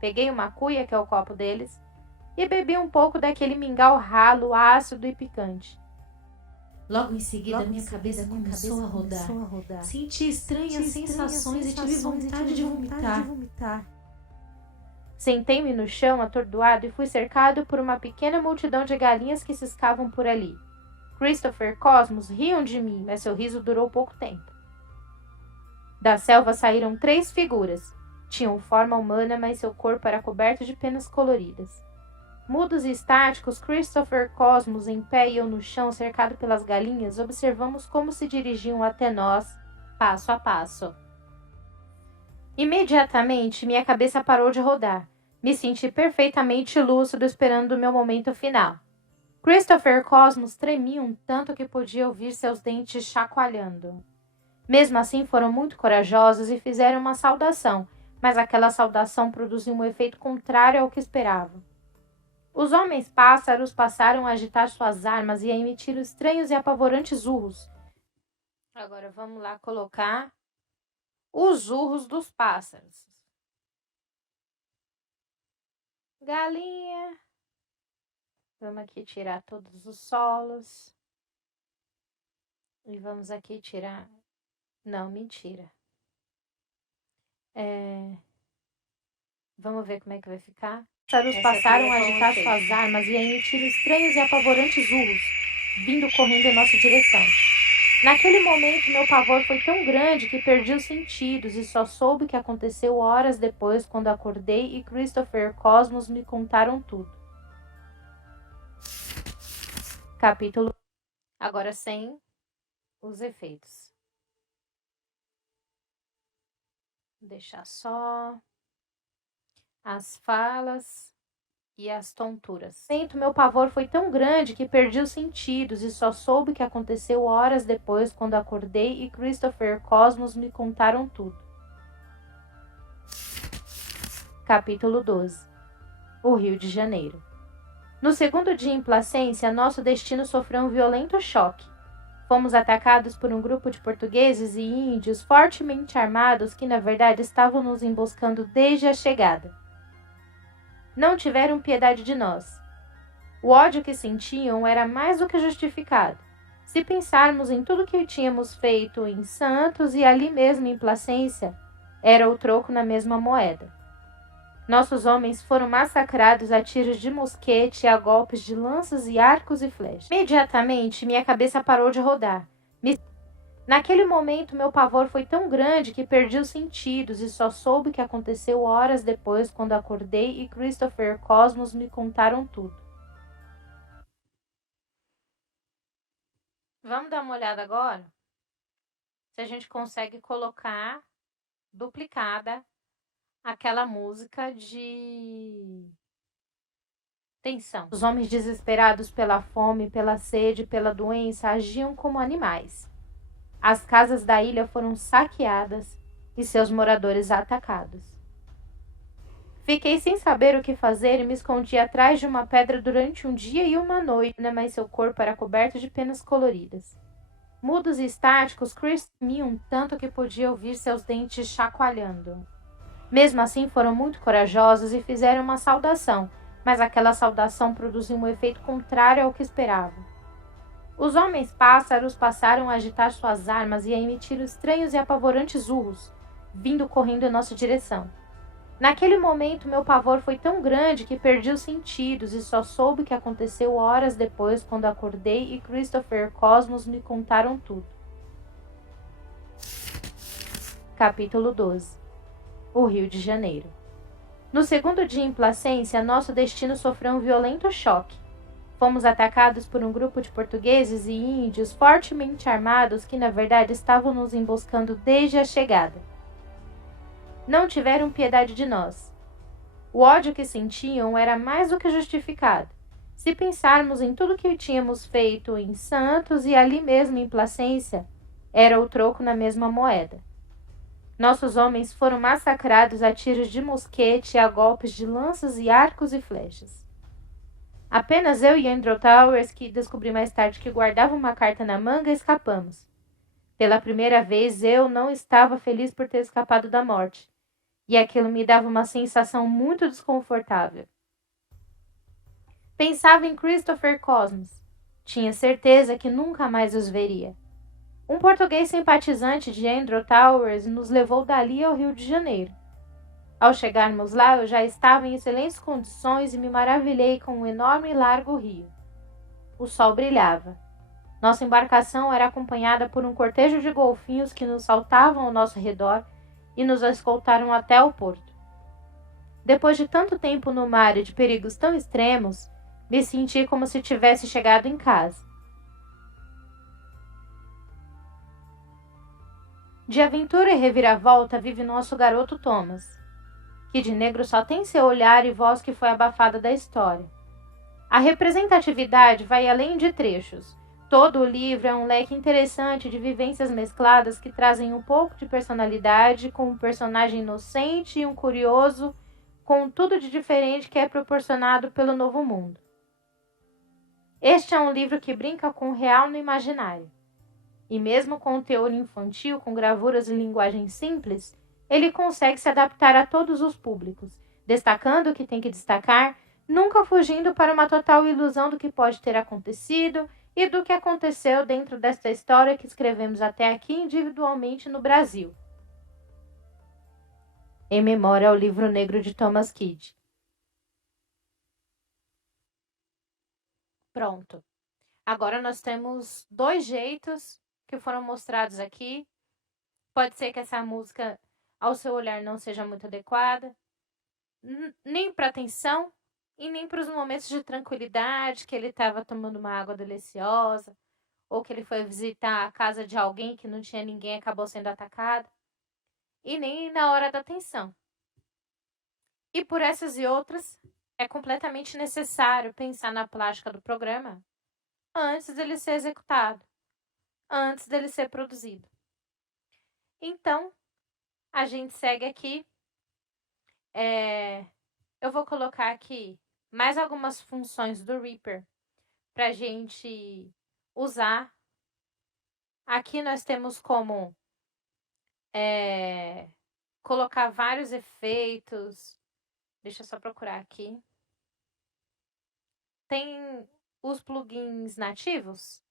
Peguei uma cuia, que é o copo deles, e bebi um pouco daquele mingau ralo, ácido e picante. Logo em seguida, minha cabeça começou a rodar. Senti estranhas sensações e tive vontade de vomitar. Sentei-me no chão, atordoado, e fui cercado por uma pequena multidão de galinhas que ciscavam por ali. Christopher e Cosmos riam de mim, mas seu riso durou pouco tempo. Da selva saíram 3 figuras. Tinham forma humana, mas seu corpo era coberto de penas coloridas. Mudos e estáticos, Christopher e Cosmos em pé e eu no chão, cercado pelas galinhas, observamos como se dirigiam até nós, passo a passo. Imediatamente, minha cabeça parou de rodar. Me senti perfeitamente lúcido, esperando o meu momento final. Christopher e Cosmos tremiam tanto que podia ouvir seus dentes chacoalhando. Mesmo assim, foram muito corajosos e fizeram uma saudação, mas aquela saudação produziu um efeito contrário ao que esperavam. Os homens-pássaros passaram a agitar suas armas e a emitir estranhos e apavorantes urros. Agora vamos lá colocar os urros dos pássaros. Galinha. Vamos aqui tirar todos os solos. E vamos aqui tirar... Não, mentira. Vamos ver como é que vai ficar. Os pássaros passaram a agitar suas armas e a emitir estranhos e apavorantes urros, vindo correndo em nossa direção. Naquele momento, meu pavor foi tão grande que perdi os sentidos e só soube o que aconteceu horas depois, quando acordei e Christopher e Cosmos me contaram tudo. Capítulo... Agora sem os efeitos. Vou deixar só as falas e as tonturas. Meu pavor foi tão grande que perdi os sentidos e só soube o que aconteceu horas depois, quando acordei e Christopher e Cosmos me contaram tudo. Capítulo 12. O Rio de Janeiro. No segundo dia em Placência, nosso destino sofreu um violento choque. Fomos atacados por um grupo de portugueses e índios fortemente armados que, na verdade, estavam nos emboscando desde a chegada. Não tiveram piedade de nós. O ódio que sentiam era mais do que justificado. Se pensarmos em tudo que tínhamos feito em Santos e ali mesmo em Placência, era o troco na mesma moeda. Nossos homens foram massacrados a tiros de mosquete e a golpes de lanças e arcos e flechas. Imediatamente, minha cabeça parou de rodar. Naquele momento, meu pavor foi tão grande que perdi os sentidos e só soube o que aconteceu horas depois, quando acordei e Christopher e Cosmos me contaram tudo. Vamos dar uma olhada agora? Se a gente consegue colocar duplicada aquela música de tensão. Os homens desesperados pela fome, pela sede, pela doença, agiam como animais. As casas da ilha foram saqueadas e seus moradores atacados. Fiquei sem saber o que fazer e me escondi atrás de uma pedra durante um dia e uma noite, mas seu corpo era coberto de penas coloridas. Mudos e estáticos, Chris tremiam tanto que podia ouvir seus dentes chacoalhando. Mesmo assim, foram muito corajosos e fizeram uma saudação, mas aquela saudação produziu um efeito contrário ao que esperavam. Os homens-pássaros passaram a agitar suas armas e a emitir estranhos e apavorantes urros, vindo correndo em nossa direção. Naquele momento, meu pavor foi tão grande que perdi os sentidos e só soube o que aconteceu horas depois, quando acordei e Christopher e Cosmos me contaram tudo. Capítulo 12. O Rio de Janeiro. No segundo dia em Placência, nosso destino sofreu um violento choque. Fomos atacados por um grupo de portugueses e índios fortemente armados que, na verdade, estavam nos emboscando desde a chegada. Não tiveram piedade de nós. O ódio que sentiam era mais do que justificado. Se pensarmos em tudo que tínhamos feito em Santos e ali mesmo em Placência, era o troco na mesma moeda. Nossos homens foram massacrados a tiros de mosquete e a golpes de lanças e arcos e flechas. Apenas eu e Andrew Towers, que descobri mais tarde que guardava uma carta na manga, escapamos. Pela primeira vez, eu não estava feliz por ter escapado da morte, e aquilo me dava uma sensação muito desconfortável. Pensava em Christopher Cosmos. Tinha certeza que nunca mais os veria. Um português simpatizante de Andrew Towers nos levou dali ao Rio de Janeiro. Ao chegarmos lá, eu já estava em excelentes condições e me maravilhei com o enorme e largo rio. O sol brilhava. Nossa embarcação era acompanhada por um cortejo de golfinhos que nos saltavam ao nosso redor e nos escoltaram até o porto. Depois de tanto tempo no mar e de perigos tão extremos, me senti como se tivesse chegado em casa. De aventura e reviravolta vive nosso garoto Thomas, que de negro só tem seu olhar e voz que foi abafada da história. A representatividade vai além de trechos. Todo o livro é um leque interessante de vivências mescladas que trazem um pouco de personalidade, com um personagem inocente e um curioso, com tudo de diferente que é proporcionado pelo Novo Mundo. Este é um livro que brinca com o real no imaginário. E mesmo com o teor infantil, com gravuras e linguagem simples, ele consegue se adaptar a todos os públicos, destacando o que tem que destacar, nunca fugindo para uma total ilusão do que pode ter acontecido e do que aconteceu dentro desta história que escrevemos até aqui individualmente no Brasil. Em memória ao Livro Negro de Thomas Kidd. Pronto. Agora nós temos 2 jeitos que foram mostrados aqui. Pode ser que essa música, ao seu olhar, não seja muito adequada, nem para atenção e nem para os momentos de tranquilidade, que ele estava tomando uma água deliciosa, ou que ele foi visitar a casa de alguém que não tinha ninguém e acabou sendo atacado, e nem na hora da tensão. E por essas e outras, é completamente necessário pensar na plástica do programa antes dele ser executado, antes dele ser produzido. Então, a gente segue aqui. Eu vou colocar aqui mais algumas funções do Reaper para a gente usar. Aqui nós temos como colocar vários efeitos. Deixa eu só procurar aqui. Tem os plugins nativos.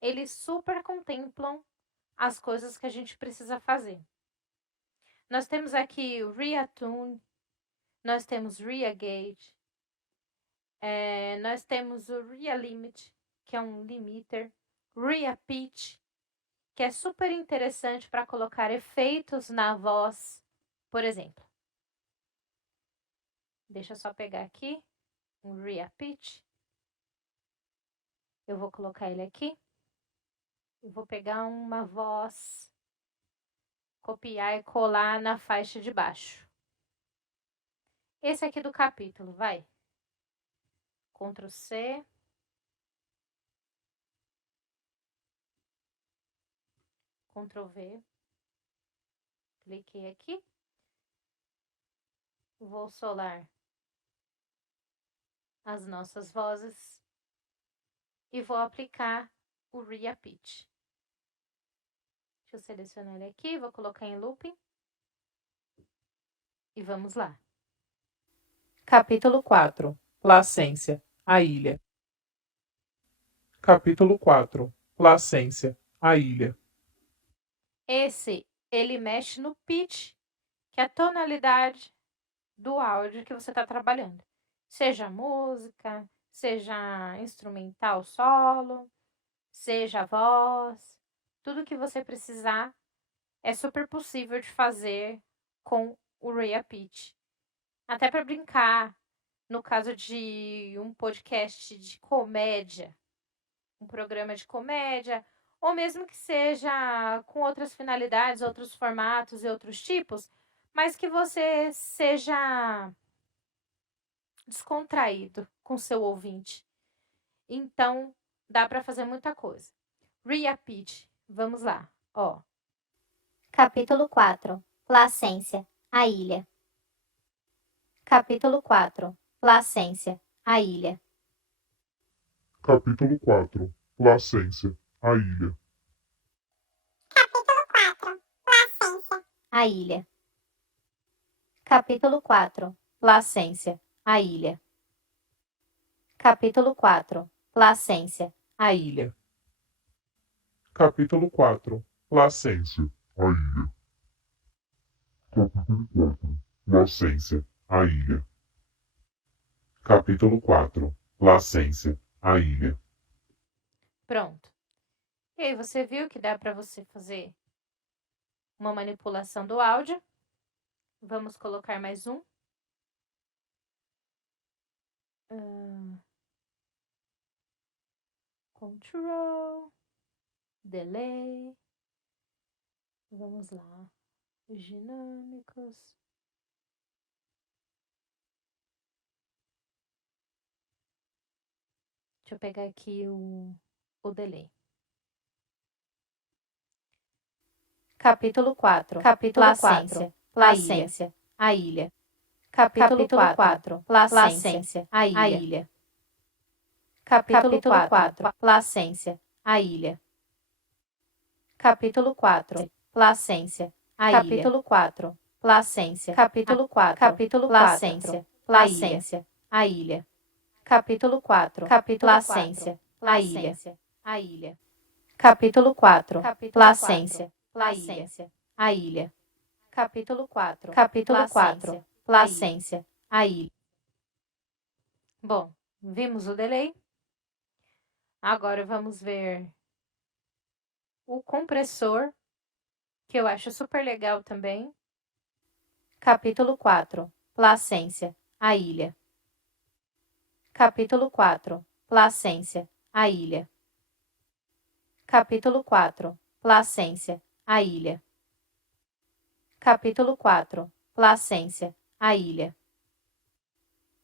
Eles super contemplam as coisas que a gente precisa fazer. Nós temos aqui o Reatune, nós temos Reagate, nós temos o Realimit, que é um limiter, Reapitch, que é super interessante para colocar efeitos na voz, por exemplo. Deixa eu só pegar aqui um Reapitch. Eu vou colocar ele aqui. Eu vou pegar uma voz, copiar e colar na faixa de baixo. Esse aqui do capítulo, vai. Ctrl C. Ctrl V. Cliquei aqui. Vou solar as nossas vozes e vou aplicar o Reapitch. Deixa eu selecionar ele aqui, vou colocar em looping e vamos lá. Capítulo 4. Placência, a ilha. Capítulo 4. Placência, a ilha. Esse, ele mexe no pitch, que é a tonalidade do áudio que você está trabalhando. Seja música, seja instrumental solo, seja voz, tudo que você precisar é super possível de fazer com o Reapitch. Até para brincar, no caso de um podcast de comédia, um programa de comédia, ou mesmo que seja com outras finalidades, outros formatos e outros tipos, mas que você seja descontraído com seu ouvinte. Então, dá para fazer muita coisa. Reapitch, vamos lá, ó. Capítulo 4. Placência, a ilha. Capítulo 4. Placência, a ilha. Capítulo 4. Placência, a ilha. A ilha. Capítulo 4. Placência, a ilha. Capítulo 4. Placência, a ilha. Capítulo 4. Placência, a ilha. Capítulo 4. Placência, a ilha. Capítulo 4. Placência, a ilha. Pronto. E aí, você viu que dá para você fazer uma manipulação do áudio. Vamos colocar mais um. Control. Delay. Vamos lá. Dinâmicos. Deixa eu pegar aqui o delay. Capítulo 4. Capítulo Placência, 4. Placência, a ilha. Capítulo 4. Placência, a ilha. Capítulo 4. Placência, a ilha. Capítulo 4. Placência, a ilha. Capítulo 4. Placência. Capítulo 4. Capítulo Placência. Placência, a ilha. Capítulo 4. Capítulo Placência, a ilha. A ilha. Capítulo 4. Placência. Placência, a ilha. Capítulo 4. Capítulo 4. Placência, a ilha. Bom, vimos o delay. Agora vamos ver o compressor, que eu acho super legal também. Capítulo 4. Placência, a ilha. Capítulo 4. Placência, a ilha. Capítulo 4. Placência, a ilha. Capítulo 4. Placência, a ilha.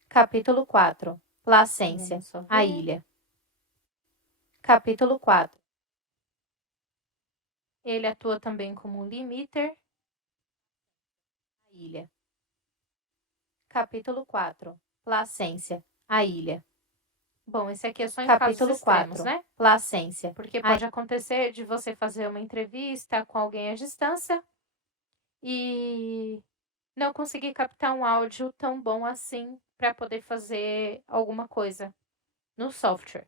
Capítulo 4. Placência, a ilha. Capítulo 4. Ele atua também como um limiter. A ilha. Capítulo 4. Placência, a ilha. Bom, esse aqui é só em Capítulo casos extremos, 4. né? Placência, Porque pode acontecer de você fazer uma entrevista com alguém à distância e não conseguir captar um áudio tão bom assim para poder fazer alguma coisa no software.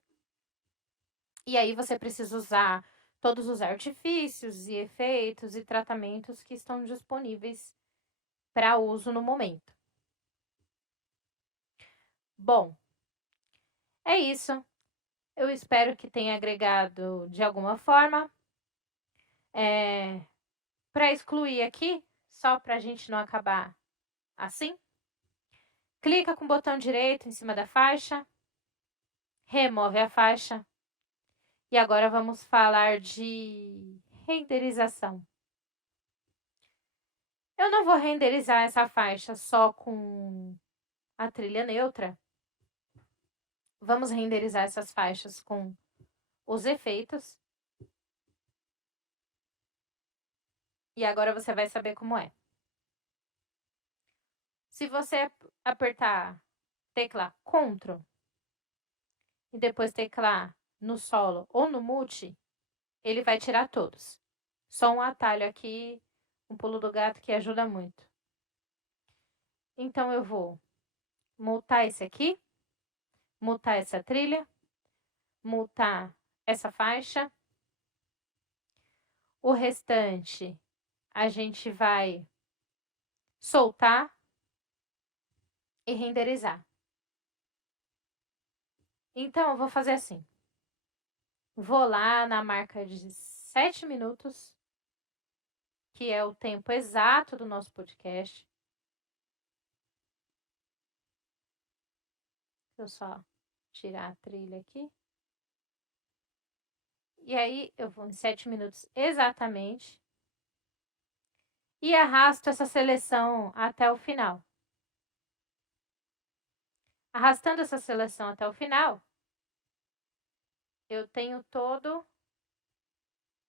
E aí você precisa usar todos os artifícios e efeitos e tratamentos que estão disponíveis para uso no momento. Bom, é isso. Eu espero que tenha agregado de alguma forma. Para excluir aqui, só para a gente não acabar assim, clica com o botão direito em cima da faixa, remove a faixa. E agora vamos falar de renderização. Eu não vou renderizar essa faixa só com a trilha neutra. Vamos renderizar essas faixas com os efeitos. E agora você vai saber como é. Se você apertar tecla Ctrl e depois teclar no solo ou no mute, ele vai tirar todos. Só um atalho aqui, um pulo do gato que ajuda muito. Então eu vou mutar esse aqui, mutar essa trilha, mutar essa faixa. O restante a gente vai soltar e renderizar. Então, eu vou fazer assim. Vou lá na marca de 7 minutos, que é o tempo exato do nosso podcast. Deixa eu só tirar a trilha aqui. E aí, eu vou em 7 minutos exatamente. E arrasto essa seleção até o final. Arrastando essa seleção até o final, eu tenho todo...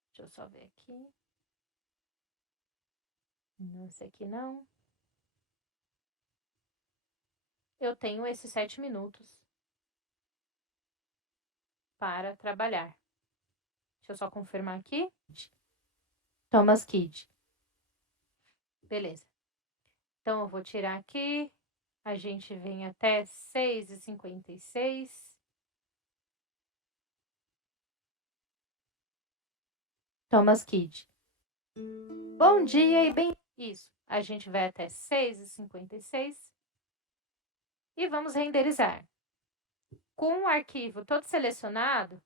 Deixa eu só ver aqui. Não, esse aqui não. Eu tenho esses 7 minutos. para trabalhar. Deixa eu só confirmar aqui. Thomas Kidd. Beleza. Então, eu vou tirar aqui. A gente vem até 6h56. Thomas Kidd. Bom dia e bem... Isso. A gente vai até 6h56. E vamos renderizar. Com o arquivo todo selecionado,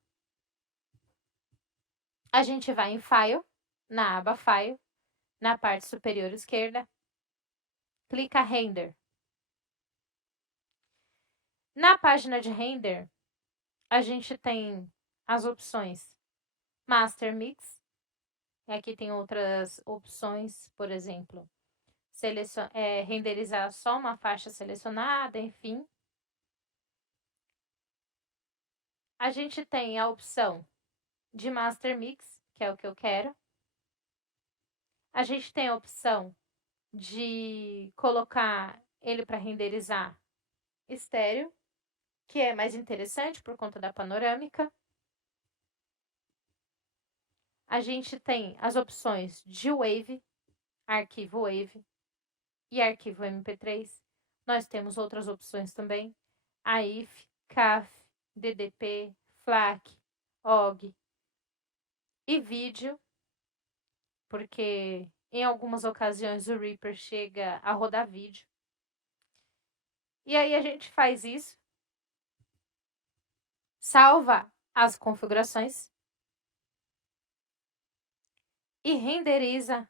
a gente vai em File, na aba File, na parte superior esquerda, clica Render. Na página de Render, a gente tem as opções Master Mix, e aqui tem outras opções, por exemplo, renderizar só uma faixa selecionada, enfim. A gente tem a opção de Master Mix, que é o que eu quero. A gente tem a opção de colocar ele para renderizar estéreo, que é mais interessante por conta da panorâmica. A gente tem as opções de Wave, arquivo Wave e arquivo MP3. Nós temos outras opções também, AIF, CAF, DDP, FLAC, OGG e vídeo, porque em algumas ocasiões o Reaper chega a rodar vídeo. E aí a gente faz isso, salva as configurações e renderiza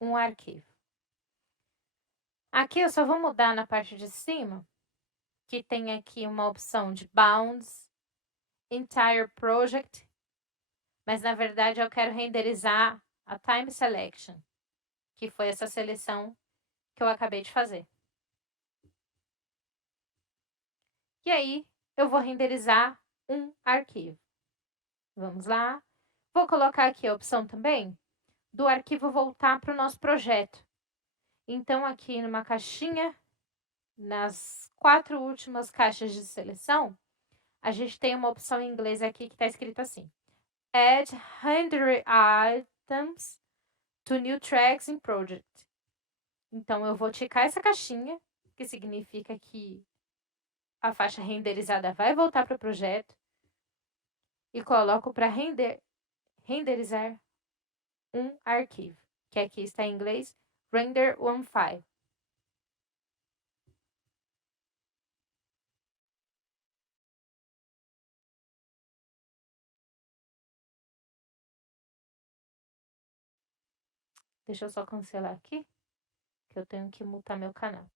um arquivo. Aqui eu só vou mudar na parte de cima, que tem aqui uma opção de Bounds, Entire Project, mas na verdade eu quero renderizar a Time Selection, que foi essa seleção que eu acabei de fazer. E aí eu vou renderizar um arquivo. Vamos lá. Vou colocar aqui a opção também do arquivo voltar para o nosso projeto. Então, aqui numa caixinha, nas 4 últimas caixas de seleção, a gente tem uma opção em inglês aqui que está escrito assim: Add Render Items to New Tracks in Project. Então, eu vou ticar essa caixinha, que significa que a faixa renderizada vai voltar para o projeto, e coloco para renderizar um arquivo, que aqui está em inglês, Render One File. Deixa eu só cancelar aqui, que eu tenho que mutar meu canal.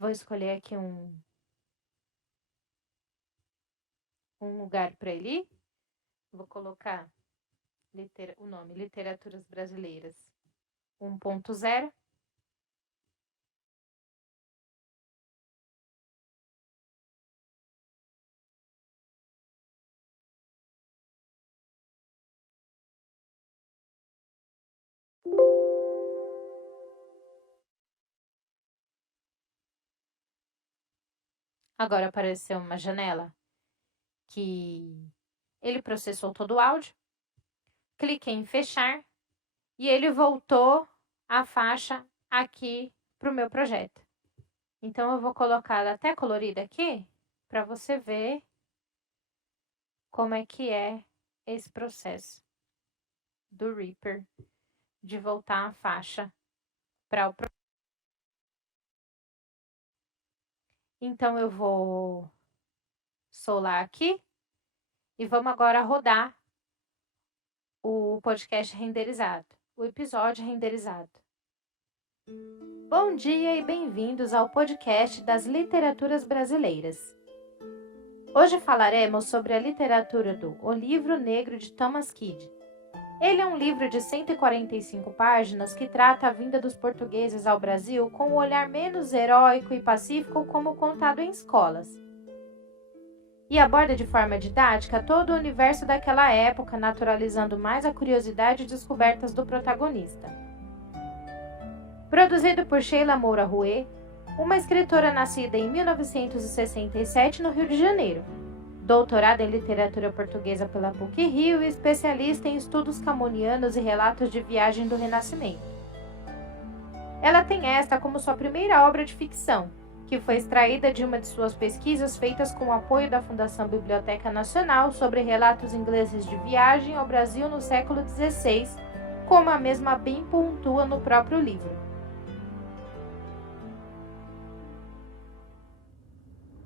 Vou escolher aqui um lugar para ele ir. Vou colocar o nome Literaturas Brasileiras 1.0. Agora apareceu uma janela que ele processou todo o áudio. Cliquei em fechar e ele voltou a faixa aqui para o meu projeto. Então, eu vou colocar ela até colorida aqui para você ver como é que é esse processo do Reaper de voltar a faixa para o projeto. Então, eu vou solar aqui e vamos agora rodar o podcast renderizado, o episódio renderizado. Bom dia e bem-vindos ao podcast das literaturas brasileiras. Hoje falaremos sobre a literatura do O Livro Negro de Thomas Kidd. Ele é um livro de 145 páginas que trata a vinda dos portugueses ao Brasil com um olhar menos heróico e pacífico como contado em escolas. E aborda de forma didática todo o universo daquela época, naturalizando mais a curiosidade e descobertas do protagonista. Produzido por Sheila Moura Rouet, uma escritora nascida em 1967 no Rio de Janeiro, doutorada em literatura portuguesa pela PUC-Rio e especialista em estudos camonianos e relatos de viagem do Renascimento. Ela tem esta como sua primeira obra de ficção, que foi extraída de uma de suas pesquisas feitas com o apoio da Fundação Biblioteca Nacional sobre relatos ingleses de viagem ao Brasil no século XVI, como a mesma bem pontua no próprio livro.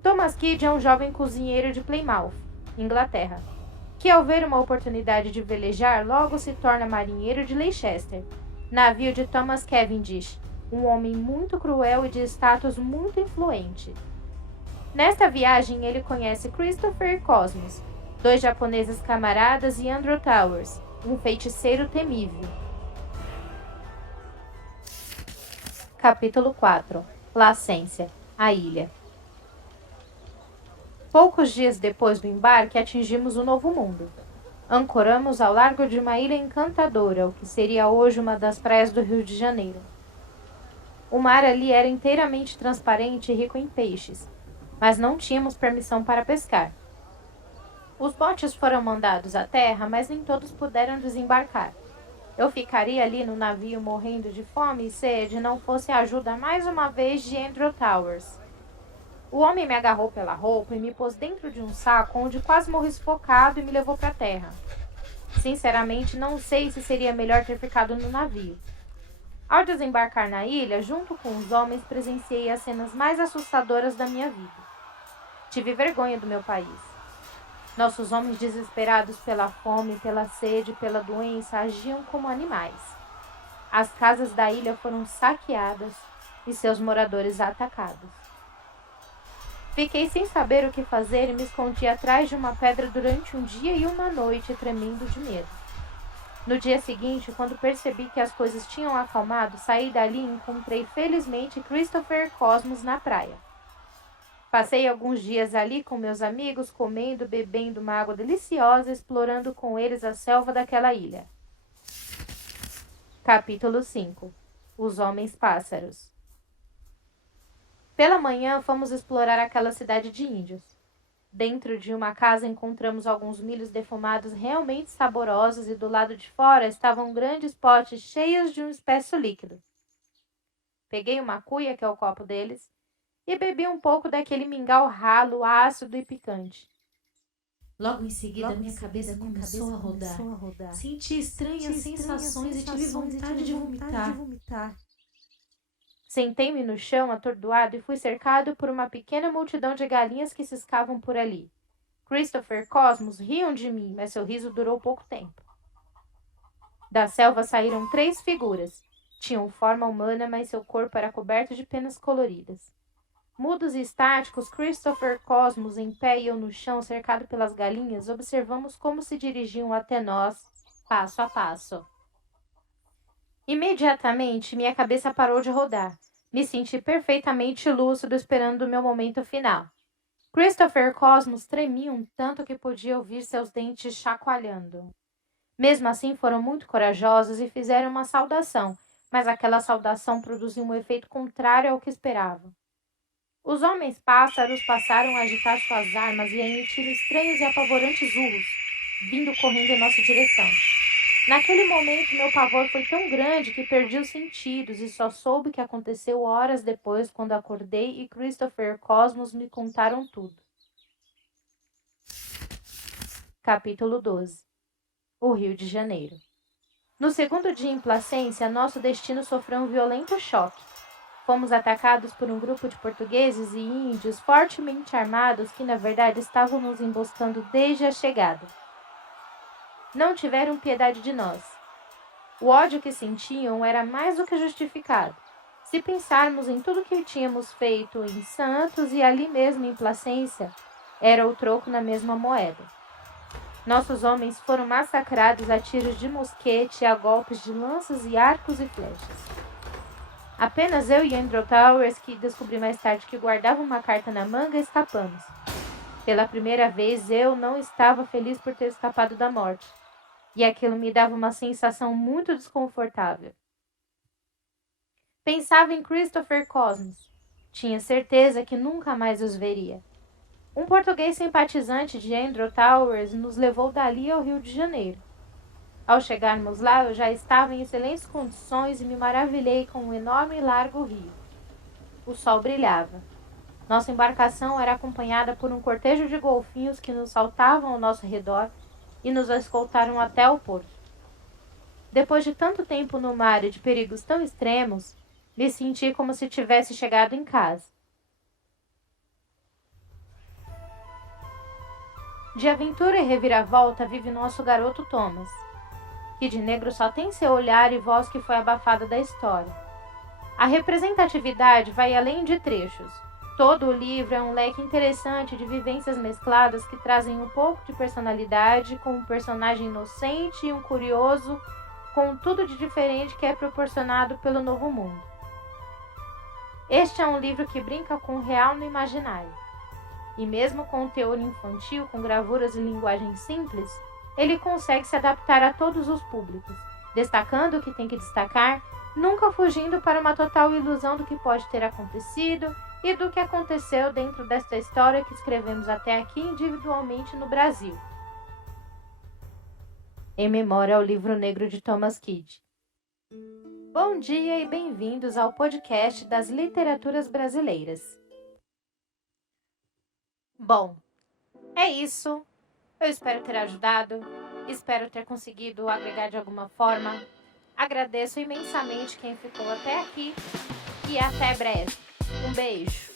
Thomas Kidd é um jovem cozinheiro de Plymouth, Inglaterra, que ao ver uma oportunidade de velejar logo se torna marinheiro de Leicester, navio de Thomas Cavendish, um homem muito cruel e de status muito influente. Nesta viagem ele conhece Christopher e Cosmos, dois japoneses camaradas, e Andrew Towers, um feiticeiro temível. Capítulo 4. Placência, a ilha. Poucos dias depois do embarque, atingimos o Novo Mundo. Ancoramos ao largo de uma ilha encantadora, o que seria hoje uma das praias do Rio de Janeiro. O mar ali era inteiramente transparente e rico em peixes, mas não tínhamos permissão para pescar. Os botes foram mandados à terra, mas nem todos puderam desembarcar. Eu ficaria ali no navio morrendo de fome e sede, não fosse a ajuda mais uma vez de Andrew Towers. O homem me agarrou pela roupa e me pôs dentro de um saco onde quase morri sufocado e me levou para a terra. Sinceramente, não sei se seria melhor ter ficado no navio. Ao desembarcar na ilha, junto com os homens, presenciei as cenas mais assustadoras da minha vida. Tive vergonha do meu país. Nossos homens, desesperados pela fome, pela sede, pela doença, agiam como animais. As casas da ilha foram saqueadas e seus moradores atacados. Fiquei sem saber o que fazer e me escondi atrás de uma pedra durante um dia e uma noite, tremendo de medo. No dia seguinte, quando percebi que as coisas tinham acalmado, saí dali e encontrei felizmente Christopher e Cosmos na praia. Passei alguns dias ali com meus amigos, comendo, bebendo uma água deliciosa, explorando com eles a selva daquela ilha. Capítulo 5. Os Homens-Pássaros. Pela manhã, fomos explorar aquela cidade de índios. Dentro de uma casa encontramos alguns milhos defumados realmente saborosos e do lado de fora estavam grandes potes cheios de um espesso líquido. Peguei uma cuia, que é o copo deles, e bebi um pouco daquele mingau ralo, ácido e picante. Logo em seguida, minha cabeça começou a rodar. Senti estranhas sensações e tive vontade de vomitar. Sentei-me no chão, atordoado, e fui cercado por uma pequena multidão de galinhas que ciscavam por ali. Christopher e Cosmos riam de mim, mas seu riso durou pouco tempo. Da selva saíram 3 figuras. Tinham forma humana, mas seu corpo era coberto de penas coloridas. Mudos e estáticos, Christopher e Cosmos em pé e eu no chão, cercado pelas galinhas, observamos como se dirigiam até nós, passo a passo. Imediatamente, minha cabeça parou de rodar. Me senti perfeitamente lúcido, esperando o meu momento final. Christopher e Cosmos tremiam tanto que podia ouvir seus dentes chacoalhando. Mesmo assim, foram muito corajosos e fizeram uma saudação, mas aquela saudação produziu um efeito contrário ao que esperavam. Os homens-pássaros passaram a agitar suas armas e a emitir estranhos e apavorantes urros, vindo correndo em nossa direção. Naquele momento, meu pavor foi tão grande que perdi os sentidos e só soube o que aconteceu horas depois, quando acordei e Christopher e Cosmos me contaram tudo. Capítulo 12. O Rio de Janeiro. No segundo dia em Placência, nosso destino sofreu um violento choque. Fomos atacados por um grupo de portugueses e índios fortemente armados que, na verdade, estavam nos emboscando desde a chegada. Não tiveram piedade de nós. O ódio que sentiam era mais do que justificado, se pensarmos em tudo que tínhamos feito em Santos e ali mesmo em Placência, era o troco na mesma moeda. Nossos homens foram massacrados a tiros de mosquete e a golpes de lanças e arcos e flechas. Apenas eu e Andrew Towers, que descobri mais tarde que guardava uma carta na manga, escapamos. Pela primeira vez, eu não estava feliz por ter escapado da morte, e aquilo me dava uma sensação muito desconfortável. Pensava em Christopher Cosmos. Tinha certeza que nunca mais os veria. Um português simpatizante de Andrew Towers nos levou dali ao Rio de Janeiro. Ao chegarmos lá, eu já estava em excelentes condições e me maravilhei com um enorme e largo rio. O sol brilhava. Nossa embarcação era acompanhada por um cortejo de golfinhos que nos saltavam ao nosso redor e nos escoltaram até o porto. Depois de tanto tempo no mar e de perigos tão extremos, me senti como se tivesse chegado em casa. De aventura e reviravolta vive nosso garoto Thomas, que de negro só tem seu olhar e voz que foi abafada da história. A representatividade vai além de trechos. Todo o livro é um leque interessante de vivências mescladas que trazem um pouco de personalidade, com um personagem inocente e um curioso, com tudo de diferente que é proporcionado pelo Novo Mundo. Este é um livro que brinca com o real no imaginário. E mesmo com o teor infantil, com gravuras e linguagem simples, ele consegue se adaptar a todos os públicos, destacando o que tem que destacar, nunca fugindo para uma total ilusão do que pode ter acontecido e do que aconteceu dentro desta história que escrevemos até aqui individualmente no Brasil. Em memória ao Livro Negro de Thomas Kidd. Bom dia e bem-vindos ao podcast das literaturas brasileiras. Bom, é isso. Eu espero ter ajudado, espero ter conseguido agregar de alguma forma. Agradeço imensamente quem ficou até aqui e até breve. Um beijo.